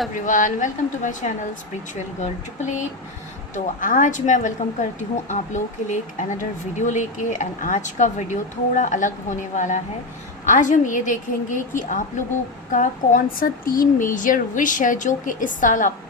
Everyone, welcome to my channel spiritual girl 888। तो आज मैं वेलकम करती हूँ आप लोगों के लिए एक अनदर वीडियो लेके। एंड आज का वीडियो थोड़ा अलग होने वाला है। आज हम ये देखेंगे कि आप लोगों का कौन सा 3 मेजर विश है जो कि इस साल आप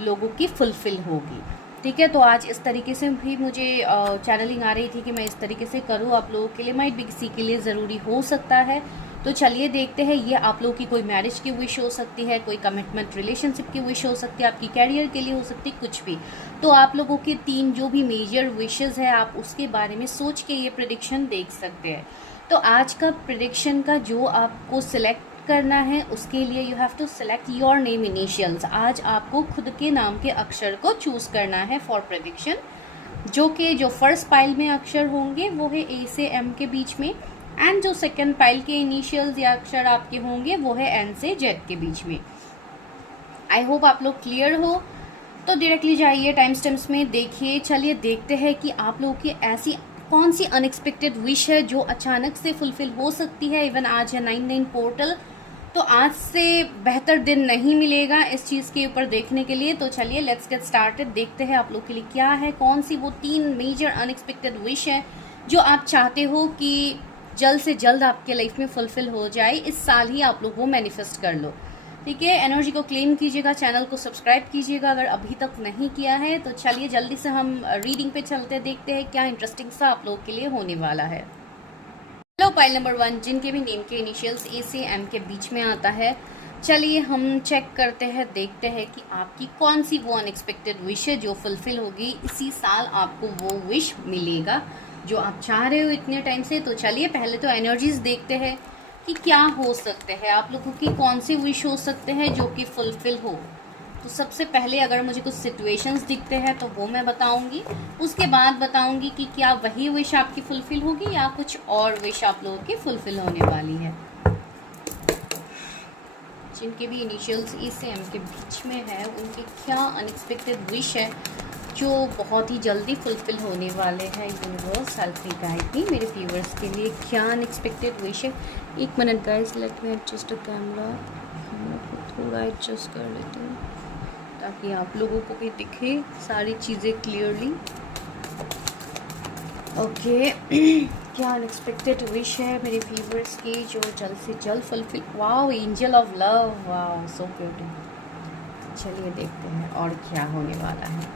लोगों की फुलफ़िल होगी। ठीक है, तो आज इस तरीके से भी मुझे चैनलिंग आ रही थी कि मैं इस तरीके से करूँ आप लोगों के लिए, माइट भी किसी के लिए ज़रूरी हो सकता है। तो चलिए देखते हैं। ये आप लोगों की कोई मैरिज की विश हो सकती है, कोई कमिटमेंट रिलेशनशिप की विश हो सकती है, आपकी कैरियर के लिए हो सकती है, कुछ भी। तो आप लोगों के 3 जो भी मेजर विशेस है, आप उसके बारे में सोच के ये प्रेडिक्शन देख सकते हैं। तो आज का प्रेडिक्शन का जो आपको सिलेक्ट करना है, उसके लिए you have to select your name initials. आज आपको खुद के नाम के अक्षर को चूज़ करना है फॉर प्रेडिक्शन, जो फर्स्ट पाइल में अक्षर होंगे वो है ए से एम के बीच में, एंड जो सेकंड पाइल के इनिशियल्स या अक्षर आपके होंगे वो है एन से जेड के बीच में। आई होप आप लोग क्लियर हो। तो डायरेक्टली जाइए टाइम स्टैम्प्स में, देखिए। चलिए देखते हैं कि आप लोगों की ऐसी कौन सी अनएक्सपेक्टेड विश है जो अचानक से फुलफिल हो सकती है। इवन आज है 9/9 पोर्टल, तो आज से बेहतर दिन नहीं मिलेगा इस चीज़ के ऊपर देखने के लिए। तो चलिए लेट्स गेट स्टार्टेड। देखते हैं आप लोग के लिए क्या है, कौन सी वो 3 मेजर अनएक्सपेक्टेड विश है जो आप चाहते हो कि जल्द से जल्द आपके लाइफ में फुलफिल हो जाए। इस साल ही आप लोग वो मैनिफेस्ट कर लो। ठीक है, एनर्जी को क्लेम कीजिएगा, चैनल को सब्सक्राइब कीजिएगा अगर अभी तक नहीं किया है। तो चलिए जल्दी से हम रीडिंग पे चलते, देखते हैं क्या इंटरेस्टिंग सा आप लोग के लिए होने वाला है। हेलो पाइल नंबर 1, जिनके भी नेम के इनिशियल्स ए से एम के बीच में आता है। चलिए हम चेक करते हैं, देखते हैं कि आपकी कौन सी वो अनएक्सपेक्टेड विश है जो फुलफिल होगी इसी साल। आपको वो विश मिलेगा जो आप चाह रहे हो इतने टाइम से। तो चलिए पहले तो एनर्जीज देखते हैं कि क्या हो सकते हैं, आप लोगों की कौन सी विश हो सकते हैं जो कि फुलफिल हो। तो सबसे पहले अगर मुझे कुछ सिचुएशंस दिखते हैं तो वो मैं बताऊंगी, उसके बाद बताऊंगी कि क्या वही विश आपकी फुलफिल होगी या कुछ और विश आप लोगों की फुलफिल होने वाली है। जिनके भी इनिशियल्स ई से एम के बीच में है, उनकी क्या अनएक्सपेक्टेड विश है जो बहुत ही जल्दी फुलफिल होने वाले हैं। Universe help me guide me, मेरे व्यूअर्स के लिए क्या अनएक्सपेक्टेड विश है। 1 minute guys, let me adjust the camera को थोड़ा एडजस्ट कर लेते हैं ताकि आप लोगों को भी दिखे सारी चीज़ें क्लियरली। ओके क्या अनएक्सपेक्टेड विश है मेरे व्यूअर्स की जो जल्द से जल्द fulfil. Wow, angel of love, wow so beautiful. चलिए देखते हैं और क्या होने वाला है।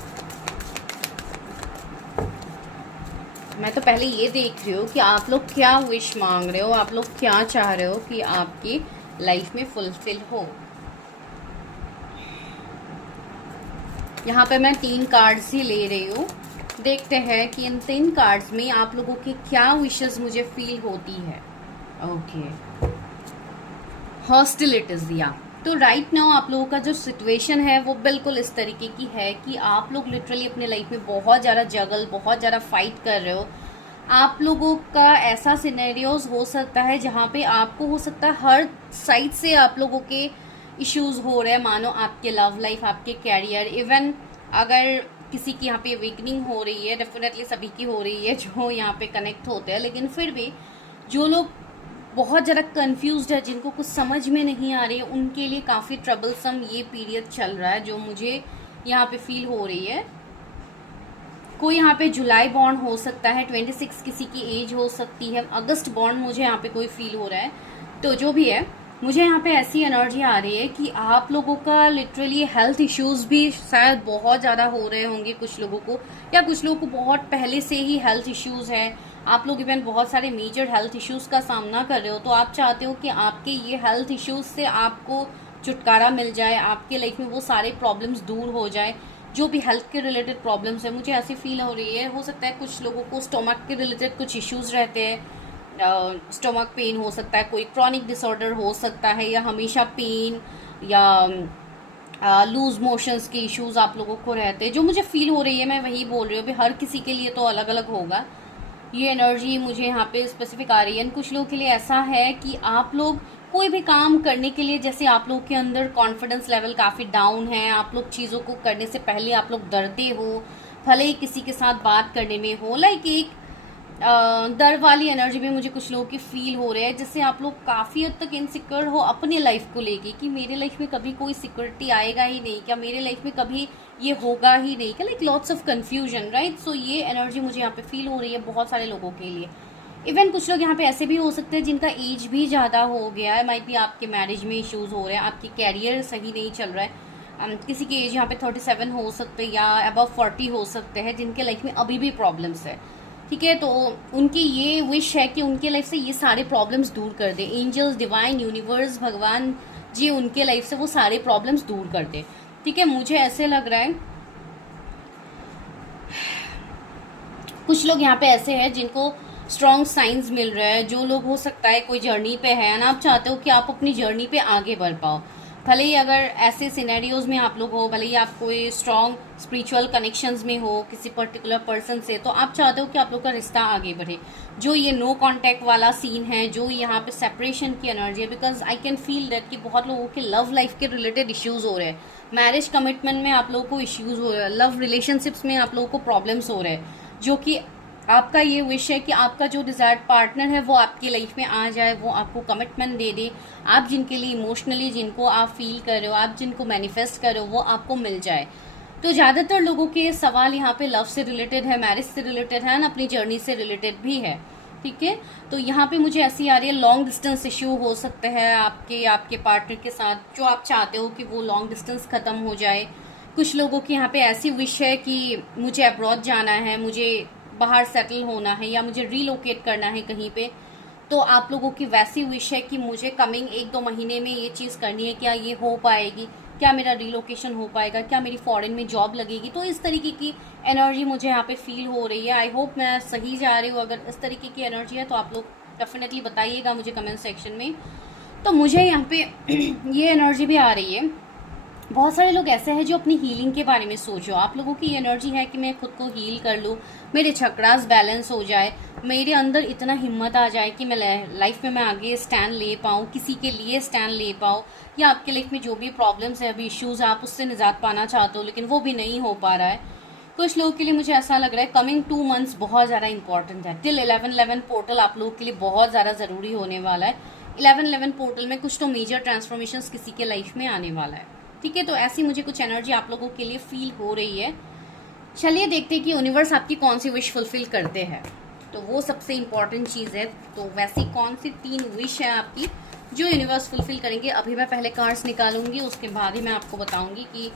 मैं तो पहले ये देख रही हूँ कि आप लोग क्या विश मांग रहे हो, आप लोग क्या चाह रहे हो कि आपकी लाइफ में फुलफिल हो। यहाँ पे मैं 3 कार्ड्स ही ले रही हूँ। देखते हैं कि इन 3 कार्ड्स में आप लोगों की क्या विशेस मुझे फील होती है। ओके, हॉस्टिलिटीज या तो राइट नाउ आप लोगों का जो सिचुएशन है वो बिल्कुल इस तरीके की है कि आप लोग लिटरली अपने लाइफ में बहुत ज़्यादा जगल, बहुत ज़्यादा फाइट कर रहे हो। आप लोगों का ऐसा सिनेरियोज हो सकता है जहाँ पे आपको हो सकता है हर साइड से आप लोगों के इश्यूज हो रहे हैं। मानो आपके लव लाइफ, आपके कैरियर, इवन अगर किसी की यहाँ पे अवेकनिंग हो रही है, डेफिनेटली सभी की हो रही है जो यहाँ पे कनेक्ट होते हैं। लेकिन फिर भी जो लोग बहुत ज़्यादा कंफ्यूज्ड है, जिनको कुछ समझ में नहीं आ रही है, उनके लिए काफ़ी ट्रबलसम ये पीरियड चल रहा है जो मुझे यहाँ पे फील हो रही है। कोई यहाँ पे जुलाई बॉर्न हो सकता है, 26 किसी की एज हो सकती है, अगस्त बॉर्न मुझे यहाँ पे कोई फील हो रहा है। तो जो भी है, मुझे यहाँ पे ऐसी एनर्जी आ रही है कि आप लोगों का लिटरली हेल्थ इश्यूज भी शायद बहुत ज़्यादा हो रहे होंगे कुछ लोगों को, या कुछ लोगों को बहुत पहले से ही हेल्थ इश्यूज है। आप लोग इवन बहुत सारे मेजर हेल्थ इश्यूज का सामना कर रहे हो, तो आप चाहते हो कि आपके ये हेल्थ इश्यूज से आपको छुटकारा मिल जाए, आपके लाइफ में वो सारे प्रॉब्लम्स दूर हो जाए जो भी हेल्थ के रिलेटेड प्रॉब्लम्स है। मुझे ऐसी फील हो रही है। हो सकता है कुछ लोगों को स्टोमक के रिलेटेड कुछ इश्यूज रहते हैं, स्टोमक पेन हो सकता है, कोई क्रॉनिक डिसऑर्डर हो सकता है, या हमेशा पेन या लूज मोशंस के इश्यूज आप लोगों को रहते हैं। जो मुझे फील हो रही है मैं वही बोल रही हूँ, अभी हर किसी के लिए तो अलग अलग होगा। ये एनर्जी मुझे यहाँ पे स्पेसिफिक आ रही है। कुछ लोगों के लिए ऐसा है कि आप लोग कोई भी काम करने के लिए, जैसे आप लोग के अंदर कॉन्फिडेंस लेवल काफ़ी डाउन है, आप लोग चीज़ों को करने से पहले आप लोग डरते हो, भले ही किसी के साथ बात करने में हो, लाइक एक डर वाली एनर्जी भी मुझे कुछ लोगों की फील हो रहा है, जिससे आप लोग काफ़ी हद तक इनसिक्योर हो अपने लाइफ को लेके कि मेरे लाइफ में कभी कोई सिक्योरिटी आएगा ही नहीं क्या, मेरे लाइफ में कभी ये होगा ही नहीं क्या, like lots of confusion, right. So ये एनर्जी मुझे यहाँ पे फील हो रही है बहुत सारे लोगों के लिए। इवन कुछ लोग यहाँ पे ऐसे भी हो सकते हैं जिनका एज भी ज़्यादा हो गया है, माइट भी आपके मैरिज में इश्यूज हो रहे हैं, आपकी कैरियर सही नहीं चल रहा है। किसी की एज यहाँ पे 37 हो सकते हैं या अबव 40 हो सकते हैं, जिनके लाइफ में अभी भी प्रॉब्लम्स है, ठीक है। तो उनकी ये विश है कि उनके लाइफ से ये सारे प्रॉब्लम्स दूर कर दे, एंजल्स, डिवाइन, यूनिवर्स, भगवान जी उनके लाइफ से वो सारे प्रॉब्लम्स दूर कर दे, ठीक है। मुझे ऐसे लग रहा है कुछ लोग यहाँ पे ऐसे हैं जिनको स्ट्रॉन्ग साइंस मिल रहा है, जो लोग हो सकता है कोई जर्नी पे है ना, आप चाहते हो कि आप अपनी जर्नी पे आगे बढ़ पाओ, भले ही अगर ऐसे सिनेरियोज में आप लोग हो, भले ही आप कोई स्ट्रॉन्ग स्पिरिचुअल कनेक्शंस में हो किसी पर्टिकुलर पर्सन से, तो आप चाहते हो कि आप लोग का रिश्ता आगे बढ़े। जो ये नो कांटेक्ट वाला सीन है, जो यहाँ पे सेपरेशन की एनर्जी है, because I can feel that कि बहुत लोगों के लव लाइफ के रिलेटेड इश्यूज हो रहे हैं, मैरिज कमिटमेंट में आप लोगों को इश्यूज हो रहे हैं, लव रिलेशनशिप्स में आप लोगों को प्रॉब्लम्स हो रहे हैं, जो कि आपका ये विश है कि आपका जो डिजायर्ड पार्टनर है वो आपकी लाइफ में आ जाए, वो आपको कमिटमेंट दे दे, आप जिनके लिए इमोशनली, जिनको आप फील कर रहे हो, आप जिनको मैनिफेस्ट कर रहे हो, वो आपको मिल जाए। तो ज़्यादातर लोगों के सवाल यहाँ पे लव से रिलेटेड है, मैरिज से रिलेटेड है, अपनी जर्नी से रिलेटेड भी है, ठीक है। तो यहाँ पे मुझे ऐसी आ रही है लॉन्ग डिस्टेंस इश्यू हो सकते हैं आपके पार्टनर के साथ, जो आप चाहते हो कि वो लॉन्ग डिस्टेंस खत्म हो जाए। कुछ लोगों की यहाँ पे ऐसी विश है कि मुझे अब्रॉड जाना है, मुझे बाहर सेटल होना है, या मुझे रीलोकेट करना है कहीं पे, तो आप लोगों की वैसी विश है कि मुझे कमिंग 1-2 महीने में ये चीज़ करनी है, क्या ये हो पाएगी, क्या मेरा रीलोकेशन हो पाएगा, क्या मेरी फॉरेन में जॉब लगेगी। तो इस तरीके की एनर्जी मुझे यहाँ पे फील हो रही है। आई होप मैं सही जा रही हूँ, अगर इस तरीके की एनर्जी है तो आप लोग डेफिनेटली बताइएगा मुझे कमेंट सेक्शन में। तो मुझे यहाँ पे ये एनर्जी भी आ रही है, बहुत सारे लोग ऐसे हैं जो अपनी हीलिंग के बारे में सोचो, आप लोगों की एनर्जी है कि मैं खुद को हील कर लूँ, मेरे चक्रास बैलेंस हो जाए, मेरे अंदर इतना हिम्मत आ जाए कि मैं लाइफ में मैं आगे स्टैंड ले पाऊँ, किसी के लिए स्टैंड ले पाऊँ, या आपके लाइफ में जो भी प्रॉब्लम्स है, अभी इश्यूज आप उससे निजात पाना चाहते हो लेकिन वो भी नहीं हो पा रहा है। कुछ लोगों के लिए मुझे ऐसा लग रहा है कमिंग 2 मंथ्स बहुत ज़्यादा इंपॉर्टेंट है। टिल 11/11 पोर्टल आप लोगों के लिए बहुत ज़्यादा ज़रूरी होने वाला है। 11/11 पोर्टल में कुछ तो मेजर ट्रांसफॉर्मेशंस किसी के लाइफ में आने वाला है, ठीक है। तो ऐसी मुझे कुछ एनर्जी आप लोगों के लिए फील हो रही है। चलिए देखते हैं कि यूनिवर्स आपकी कौन सी विश फुलफिल करते हैं, तो वो सबसे इम्पॉर्टेंट चीज़ है। तो वैसी कौन सी 3 विश है आपकी जो यूनिवर्स फुलफिल करेंगे। अभी मैं पहले कार्ड्स निकालूंगी, उसके बाद ही मैं आपको बताऊंगी कि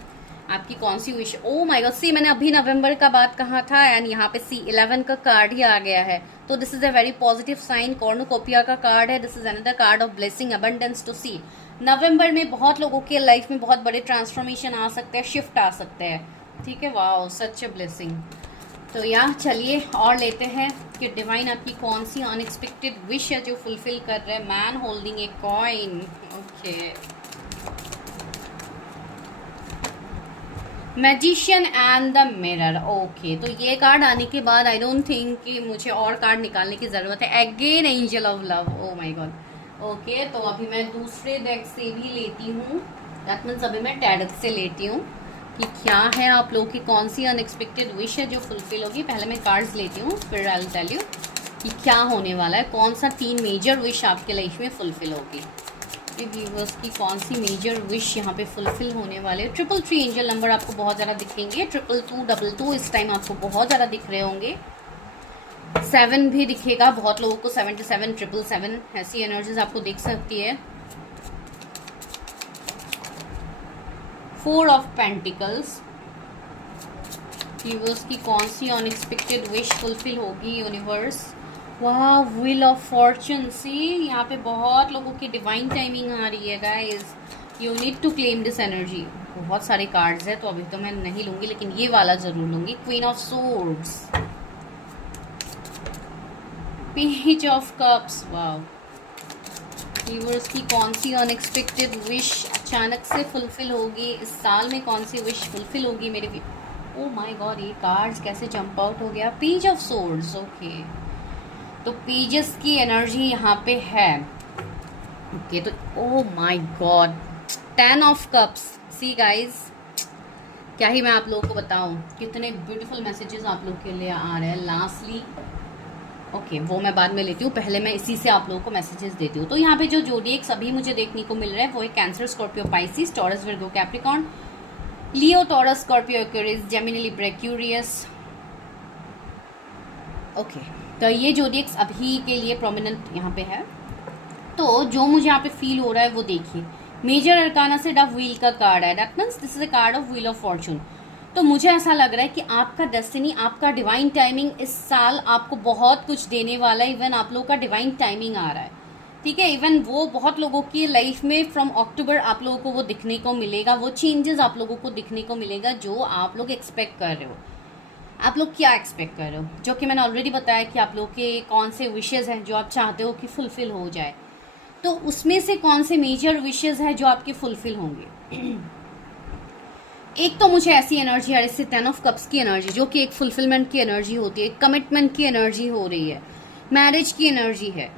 आपकी कौन सी विश। ओ माय गॉड, सी मैंने अभी नवंबर का बात कहा था एंड यहाँ पे C11 का कार्ड ही आ गया है, तो this is a very positive sign. Cornucopia का कार्ड है, this is another card of blessing abundance to see. नवंबर में बहुत लोगों के लाइफ में बहुत बड़े ट्रांसफॉर्मेशन आ सकते हैं, शिफ्ट आ सकते हैं, ठीक है। Wow, such a blessing. तो यहाँ चलिए और लेते हैं कि डिवाइन आपकी कौन सी अनएक्सपेक्टेड विश है जो फुलफिल कर रहे हैं। Man holding a coin, okay. Magician and the mirror, okay. तो ये कार्ड आने के बाद आई डोंट थिंक कि मुझे और कार्ड निकालने की ज़रूरत है। Again angel of love, O my God, okay. तो अभी मैं दूसरे डेक से भी लेती हूँ, दैट मीन्स अभी मैं टैरट से लेती हूँ कि क्या है आप लोग की कौन सी अनएक्सपेक्टेड विश है जो फुलफिल होगी। पहले मैं कार्ड्स लेती हूँ, फिर आई विल टेल यू कि क्या होने वाला है, कौन सा 3 मेजर विश आपके लाइफ में फुलफिल होगी। व्यूवर्स की कौन सी मेजर विश यहाँ पे फुलफिल होने वाले। 333 एंजल नंबर आपको बहुत ज़्यादा दिखेंगे, 222 इस टाइम आपको बहुत ज़्यादा दिख रहे होंगे, 7 भी दिखेगा बहुत लोगों को, 77, 777 ऐसी एनर्जीज आपको दिख सकती है। 4 ऑफ पेंटिकल्स, व्यूवर्स की कौन सी अनएक्सपेक्टेड विश फुलफिल होगी यूनिवर्स। वाह, व्हील ऑफ फॉर्चून, सी यहाँ पे बहुत लोगों की डिवाइन टाइमिंग आ रही है guys, you need to claim this energy. बहुत सारे कार्ड्स है तो अभी तो मैं नहीं लूंगी, लेकिन ये वाला जरूर लूंगी। Queen of swords, page of cups, वाह। व्यूअर्स की कौन सी अनएक्सपेक्टेड विश अचानक से फुलफिल होगी, इस साल में कौन सी विश फुलफिल होगी मेरे। ओ माय गॉड, ये कार्ड्स कैसे जंप आउट हो गया। Page of swords, okay. तो पेजेस की एनर्जी यहाँ पे है, ओके। तो ओ my God, 10 of cups, see guys, क्या ही मैं आप लोगों को बताऊं, कितने ब्यूटीफुल मैसेजेस आप लोग के लिए आ रहे हैं। लास्टली ओके, वो मैं बाद में लेती हूँ, पहले मैं इसी से आप लोगों को मैसेजेस देती हूँ। तो यहाँ पे जो जोडिएक्स अभी मुझे देखने को मिल रहा है वो है cancer, Scorpio, Pisces, Taurus, Virgo, Capricorn, Leo, Taurus, Scorpio, Aquarius, Gemini, Libra, Aquarius. Okay, तो ये जोडिएक्स अभी के लिए प्रोमिनेंट यहाँ पे है। तो जो मुझे यहाँ पे फील हो रहा है वो देखिए, मेजर अरकाना से डब व्हील का कार्ड है, that means this is a card of wheel of Fortune. तो मुझे ऐसा लग रहा है कि आपका डेस्टिनी, आपका डिवाइन टाइमिंग इस साल आपको बहुत कुछ देने वाला है। इवन आप लोगों का डिवाइन टाइमिंग आ रहा है, ठीक है। इवन वो बहुत लोगों की लाइफ में फ्रॉम अक्टूबर आप लोगों को वो दिखने को मिलेगा, वो चेंजेस आप लोगों को दिखने को मिलेगा जो आप लोग एक्सपेक्ट कर रहे हो। आप लोग क्या एक्सपेक्ट कर रहे हो, जो कि मैंने ऑलरेडी बताया कि आप लोग के कौन से विशेज़ हैं जो आप चाहते हो कि फुलफिल हो जाए। तो उसमें से कौन से मेजर विशेस है जो आपके फुलफिल होंगे। एक तो मुझे ऐसी एनर्जी आ रही है, 10 ऑफ कप्स की एनर्जी, जो कि एक फुलफिलमेंट की एनर्जी होती है, कमिटमेंट की एनर्जी हो रही है, मैरिज की एनर्जी है।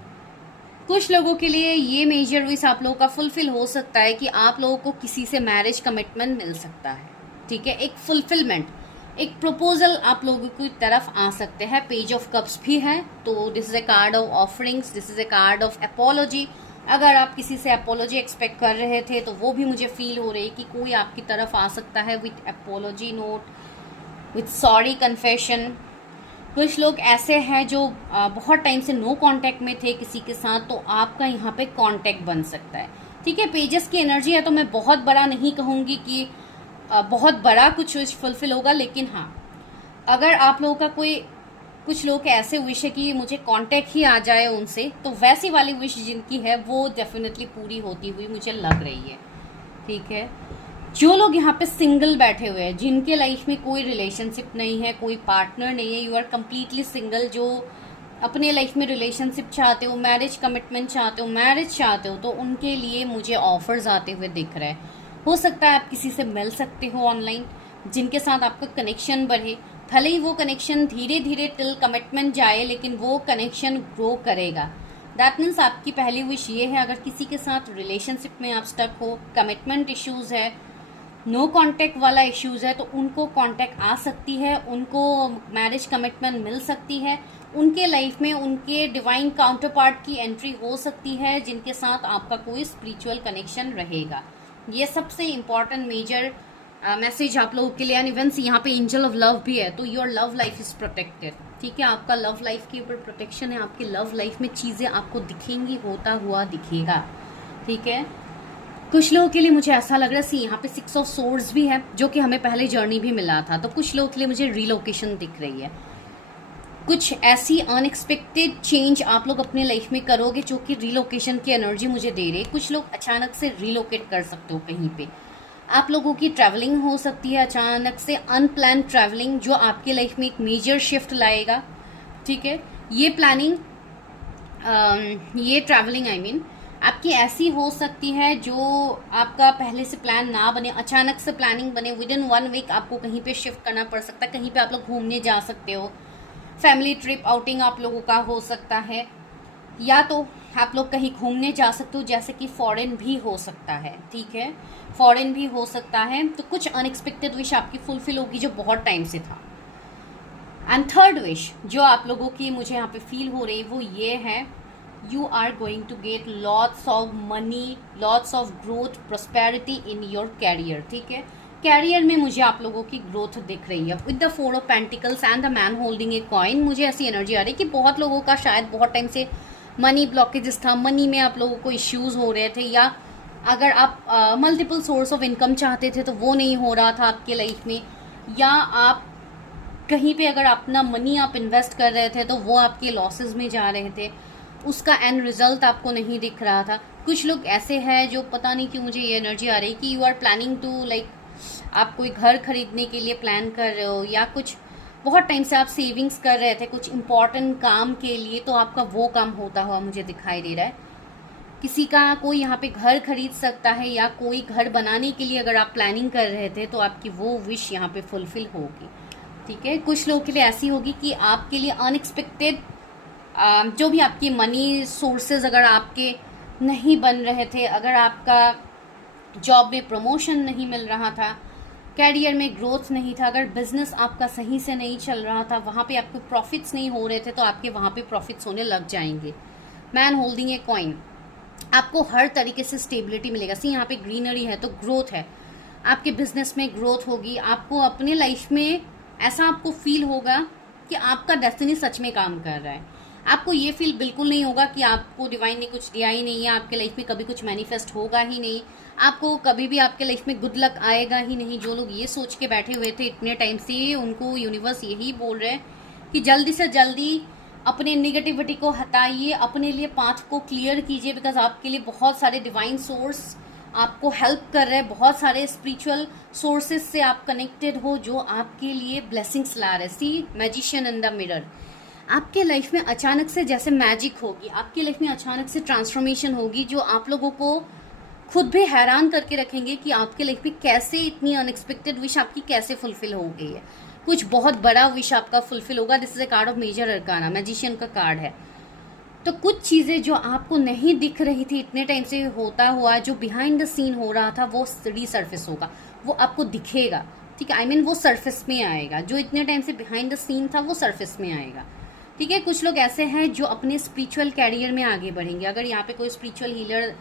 कुछ लोगों के लिए ये मेजर विश आप लोगों का फुलफिल हो सकता है कि आप लोगों को किसी से मैरिज कमिटमेंट मिल सकता है, ठीक है। एक फुलफिलमेंट, एक प्रपोजल आप लोगों की तरफ आ सकते हैं। पेज ऑफ कप्स भी है, तो this is a card of offerings, this is a card of apology. अगर आप किसी से अपोलॉजी एक्सपेक्ट कर रहे थे तो वो भी मुझे फील हो रही है कि कोई आपकी तरफ आ सकता है with apology note, with sorry confession. कुछ लोग ऐसे हैं जो बहुत टाइम से नो कांटेक्ट में थे किसी के साथ, तो आपका यहाँ पे कांटेक्ट बन सकता है, ठीक है। पेजेस की एनर्जी है, तो मैं बहुत बड़ा नहीं कहूँगी कि बहुत बड़ा कुछ विश फुलफिल होगा, लेकिन हाँ, अगर आप लोगों का कुछ लोग ऐसे विश है कि मुझे कांटेक्ट ही आ जाए उनसे, तो वैसी वाली विश जिनकी है वो डेफिनेटली पूरी होती हुई मुझे लग रही है, ठीक है। जो लोग यहाँ पे सिंगल बैठे हुए हैं, जिनके लाइफ में कोई रिलेशनशिप नहीं है, कोई पार्टनर नहीं है, यू आर कम्प्लीटली सिंगल, जो अपने लाइफ में रिलेशनशिप चाहते हो, मैरिज कमिटमेंट चाहते हो, मैरिज चाहते हो, तो उनके लिए मुझे ऑफर्स आते हुए दिख रहे हैं। हो सकता है आप किसी से मिल सकते हो ऑनलाइन, जिनके साथ आपका कनेक्शन बढ़े, भले ही वो कनेक्शन धीरे धीरे टिल कमिटमेंट जाए, लेकिन वो कनेक्शन ग्रो करेगा। दैट मीन्स आपकी पहली विश ये है, अगर किसी के साथ रिलेशनशिप में आप स्टक हो, कमिटमेंट इश्यूज है, नो कांटेक्ट वाला इश्यूज है, तो उनको कांटेक्ट आ सकती है, उनको मैरिज कमिटमेंट मिल सकती है, उनके लाइफ में उनके डिवाइन काउंटर पार्ट की एंट्री हो सकती है, जिनके साथ आपका कोई स्पिरिचुअल कनेक्शन रहेगा। ये सबसे इम्पॉर्टेंट मेजर मैसेज आप लोगों के लिए। एंड इवन यहाँ पे एंजल ऑफ लव भी है, तो your love life is protected, ठीक है। आपका लव लाइफ के ऊपर प्रोटेक्शन है, आपकी लव लाइफ में चीज़ें आपको दिखेंगी, होता हुआ दिखेगा, ठीक है। कुछ लोगों के लिए मुझे ऐसा लग रहा है, यहाँ पे 6 ऑफ सोर्ड्स भी है, जो कि हमें पहले जर्नी भी मिला था। तो कुछ लोगों के लिए मुझे रिलोकेशन दिख रही है, कुछ ऐसी अनएक्सपेक्टेड चेंज आप लोग अपने लाइफ में करोगे जो कि रिलोकेशन की एनर्जी मुझे दे रही है। कुछ लोग अचानक से रिलोकेट कर सकते हो कहीं पे, आप लोगों की ट्रैवलिंग हो सकती है अचानक से, अनप्लान ट्रैवलिंग, जो आपके लाइफ में एक मेजर शिफ्ट लाएगा, ठीक है। ये प्लानिंग, ये ट्रैवलिंग आई मीन आपकी ऐसी हो सकती है जो आपका पहले से प्लान ना बने, अचानक से प्लानिंग बने, विद इन 1 वीक आपको कहीं पे शिफ्ट करना पड़ सकता है, कहीं पे आप लोग घूमने जा सकते हो, फैमिली ट्रिप आउटिंग आप लोगों का हो सकता है, या तो आप लोग कहीं घूमने जा सकते हो, जैसे कि फॉरेन भी हो सकता है, ठीक है, फॉरेन भी हो सकता है। तो कुछ अनएक्सपेक्टेड विश आपकी फुलफिल होगी जो बहुत टाइम से था। एंड थर्ड विश जो आप लोगों की मुझे यहाँ पे फील हो रही है वो ये है, you are going to get lots of money, lots of growth, prosperity in your career, ठीक है। कैरियर में मुझे आप लोगों की ग्रोथ दिख रही है with the 4 of pentacles and the man holding a coin. मुझे ऐसी एनर्जी आ रही है कि बहुत लोगों का शायद बहुत टाइम से मनी ब्लॉकेजेस था, मनी में आप लोगों को इश्यूज हो रहे थे, या अगर आप मल्टीपल सोर्स ऑफ इनकम चाहते थे तो वो नहीं हो रहा था आपके लाइफ में, या आप कहीं पे अगर अपना मनी आप इन्वेस्ट कर रहे थे तो वो आपके लॉसेस में जा रहे थे, उसका एंड रिजल्ट आपको नहीं दिख रहा था। कुछ लोग ऐसे हैं जो पता नहीं क्यों मुझे ये एनर्जी आ रही है कि you are planning to like, आप कोई घर खरीदने के लिए प्लान कर रहे हो, या कुछ बहुत टाइम से आप सेविंग्स कर रहे थे कुछ इंपॉर्टेंट काम के लिए, तो आपका वो काम होता हुआ मुझे दिखाई दे रहा है। किसी का कोई यहाँ पे घर खरीद सकता है, या कोई घर बनाने के लिए अगर आप प्लानिंग कर रहे थे तो आपकी वो विश यहाँ पे फुलफिल होगी, ठीक है। कुछ लोगों के लिए ऐसी होगी कि आपके लिए अनएक्सपेक्टेड जो भी आपकी मनी सोर्सेज अगर आपके नहीं बन रहे थे, अगर आपका जॉब में प्रमोशन नहीं मिल रहा था, कैरियर में ग्रोथ नहीं था, अगर बिजनेस आपका सही से नहीं चल रहा था, वहाँ पे आपको प्रॉफिट्स नहीं हो रहे थे, तो आपके वहाँ पे प्रॉफिट्स होने लग जाएंगे। मैन होल्डिंग ए कॉइन, आपको हर तरीके से स्टेबिलिटी मिलेगा। सी यहाँ पे ग्रीनरी है तो ग्रोथ है, आपके बिजनेस में ग्रोथ होगी। आपको अपने लाइफ में ऐसा आपको फील होगा कि आपका डेस्टिनी सच में काम कर रहा है। आपको ये फील बिल्कुल नहीं होगा कि आपको डिवाइन ने कुछ दिया ही नहीं है, आपके लाइफ में कभी कुछ मैनिफेस्ट होगा ही नहीं, आपको कभी भी आपके लाइफ में गुड लक आएगा ही नहीं। जो लोग ये सोच के बैठे हुए थे इतने टाइम से, उनको यूनिवर्स यही बोल रहे हैं कि जल्दी से जल्दी अपने निगेटिविटी को हटाइए, अपने लिए पाथ को क्लियर कीजिए, बिकॉज आपके लिए बहुत सारे डिवाइन सोर्स आपको हेल्प कर रहे हैं, बहुत सारे स्पिरिचुअल सोर्सेज से आप कनेक्टेड हो जो आपके लिए ब्लेसिंग्स ला रहे हैं। सी मैजिशियन इन द मिरर, आपके लाइफ में अचानक से जैसे मैजिक होगी, आपके लाइफ में अचानक से ट्रांसफॉर्मेशन होगी जो आप लोगों को खुद भी हैरान करके रखेंगे कि आपके लाइफ में कैसे इतनी अनएक्सपेक्टेड विश आपकी कैसे फुलफिल हो गई है। कुछ बहुत बड़ा विश आपका फुलफिल होगा। This is a card of major arcana, magician का कार्ड है। तो कुछ चीज़ें जो आपको नहीं दिख रही थी इतने टाइम से होता हुआ, जो बिहाइंड द सीन हो रहा था, वो रीसर्फेस होगा, वो आपको दिखेगा। ठीक है, आई मीन वो सरफेस में आएगा। जो इतने टाइम से बिहाइंड द सीन था वो सरफेस में आएगा। ठीक है, कुछ लोग ऐसे हैं जो अपने स्पिरिचुअल कैरियर में आगे बढ़ेंगे। अगर यहाँ पे कोई स्पिरिचुअल हीलर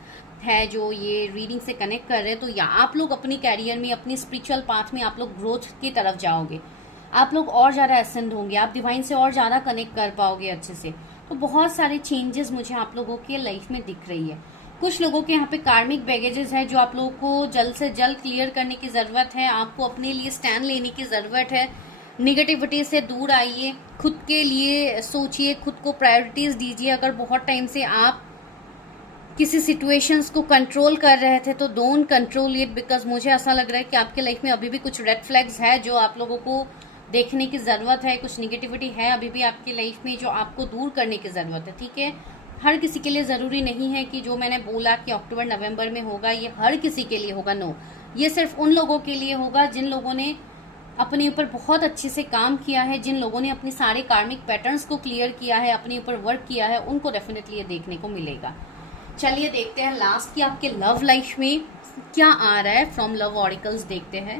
है जो ये रीडिंग से कनेक्ट कर रहे हैं, तो या आप लोग अपनी कैरियर में, अपनी स्पिरिचुअल पाथ में आप लोग ग्रोथ की तरफ जाओगे, आप लोग और ज़्यादा एसेंड होंगे, आप डिवाइन से और ज़्यादा कनेक्ट कर पाओगे अच्छे से। तो बहुत सारे चेंजेस मुझे आप लोगों के लाइफ में दिख रही है। कुछ लोगों के यहाँ पे कार्मिक बैगेजेस है जो आप लोगों को जल्द से जल्द क्लियर करने की ज़रूरत है। आपको अपने लिए स्टैंड लेने की ज़रूरत है। निगेटिविटी से दूर आइए, खुद के लिए सोचिए, खुद को प्रायोरिटीज़ दीजिए। अगर बहुत टाइम से आप किसी सिचुएशंस को कंट्रोल कर रहे थे तो डोंट कंट्रोल इट, बिकॉज मुझे ऐसा लग रहा है कि आपके लाइफ में अभी भी कुछ रेड फ्लैग्स है जो आप लोगों को देखने की ज़रूरत है। कुछ निगेटिविटी है अभी भी आपकी लाइफ में जो आपको दूर करने की ज़रूरत है। ठीक है, हर किसी के लिए ज़रूरी नहीं है कि जो मैंने बोला कि अक्टूबर नवंबर में होगा ये हर किसी के लिए होगा। नो, ये सिर्फ उन लोगों के लिए होगा जिन लोगों ने अपने ऊपर बहुत अच्छे से काम किया है, जिन लोगों ने अपने सारे कार्मिक पैटर्न्स को क्लियर किया है, अपने ऊपर वर्क किया है, उनको डेफिनेटली ये देखने को मिलेगा। चलिए देखते हैं लास्ट की आपके लव लाइफ में क्या आ रहा है। फ्रॉम लव ऑरिकल्स देखते हैं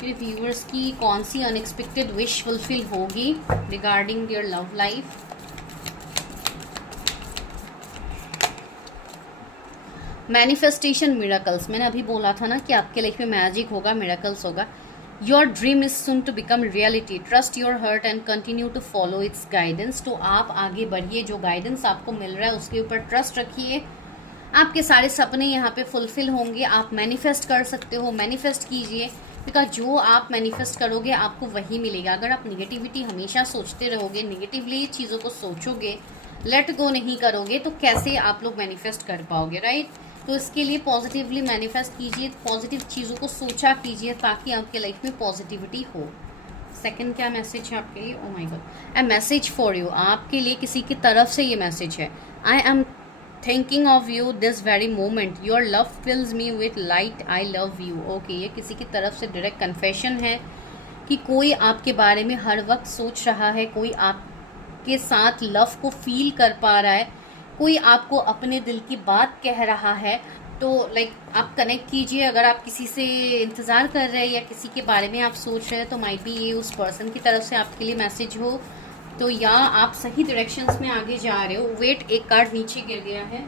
कि व्यूअर्स की कौन सी अनएक्सपेक्टेड विश फुलफिल होगी regarding their love life. Manifestation miracles, मैंने अभी बोला था ना कि आपके लाइफ में मैजिक होगा, मिरेकल्स होगा। Your dream is soon to become reality, trust your heart and continue to follow its guidance. तो आप आगे बढ़िए, जो गाइडेंस आपको मिल रहा है उसके ऊपर ट्रस्ट रखिए। आपके सारे सपने यहाँ पे फुलफिल होंगे। आप मैनिफेस्ट कर सकते हो, मैनिफेस्ट कीजिए, बिकॉज जो आप मैनिफेस्ट करोगे आपको वही मिलेगा। अगर आप निगेटिविटी हमेशा सोचते रहोगे, निगेटिवली चीज़ों को सोचोगे, लेट गो नहीं करोगे, तो कैसे आप लोग मैनिफेस्ट कर पाओगे, राइट। तो इसके लिए पॉजिटिवली मैनिफेस्ट कीजिए, पॉजिटिव चीज़ों को सोचा कीजिए ताकि आपके लाइफ में पॉजिटिविटी हो। सेकंड क्या मैसेज है आपके लिए? Oh my God, a message for you, आपके लिए किसी की तरफ से ये मैसेज है। I am thinking of you this very moment, your love fills me with light, I love you. Okay, ये किसी की तरफ से डायरेक्ट कन्फेशन है कि कोई आपके बारे में हर वक्त सोच रहा है, कोई आपके साथ लव को फील कर पा रहा है, कोई आपको अपने दिल की बात कह रहा है। तो आप कनेक्ट कीजिए। अगर आप किसी से इंतज़ार कर रहे हैं या किसी के बारे में आप सोच रहे हैं तो माइट बी ये उस पर्सन की तरफ से आपके लिए मैसेज हो, तो या आप सही डायरेक्शंस में आगे जा रहे हो। वेट, एक कार्ड नीचे गिर गया है।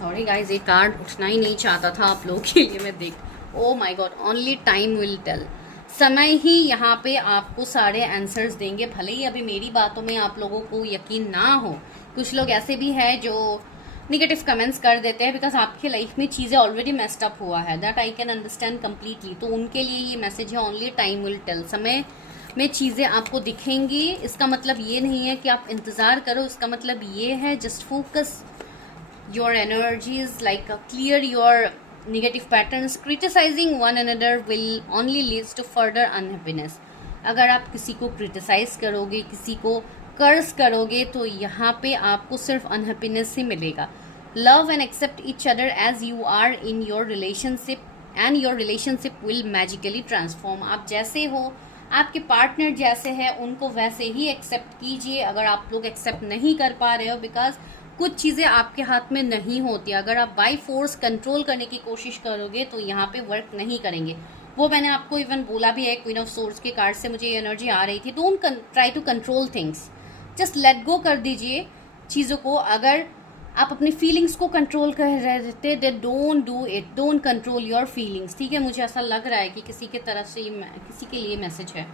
सॉरी गाइज, एक कार्ड उठना ही नहीं चाहता था आप लोगों के लिए। मैं oh my God, only time will tell, समय ही यहाँ पे आपको सारे आंसर्स देंगे। भले ही अभी मेरी बातों में आप लोगों को यकीन ना हो, कुछ लोग ऐसे भी हैं जो निगेटिव कमेंट्स कर देते हैं, बिकॉज आपके लाइफ में चीज़ें ऑलरेडी मेस्ड अप हुआ है, that I can understand completely. तो उनके लिए ये मैसेज है, ओनली टाइम विल टेल, समय में चीज़ें आपको दिखेंगी। इसका मतलब ये नहीं है कि आप इंतज़ार करो, इसका मतलब ये है just focus your energies, clear your negative patterns. Criticizing one another will only leads to further unhappiness. अगर आप किसी को क्रिटिसाइज करोगे, किसी को कर्ज करोगे, तो यहाँ पे आपको सिर्फ अनहैप्पीनेस ही मिलेगा। Love and accept each other as you are in your relationship and your relationship will magically transform. आप जैसे हो, आपके पार्टनर जैसे हैं, उनको वैसे ही एक्सेप्ट कीजिए। अगर आप लोग एक्सेप्ट नहीं कर पा रहे हो बिकॉज कुछ चीज़ें आपके हाथ में नहीं होती, अगर आप बाय फोर्स कंट्रोल करने की कोशिश करोगे तो यहाँ पे वर्क नहीं करेंगे। वो मैंने आपको इवन बोला भी है, क्वीन ऑफ सोर्ड्स के कार्ड से मुझे ये एनर्जी आ रही थी। Don't try to control things, just let go कर दीजिए चीज़ों को। अगर आप अपनी फीलिंग्स को कंट्रोल कर रहे थे, they don't do it, don't control your feelings, ठीक है। मुझे ऐसा लग रहा है कि किसी के तरफ से ये किसी के लिए मैसेज है।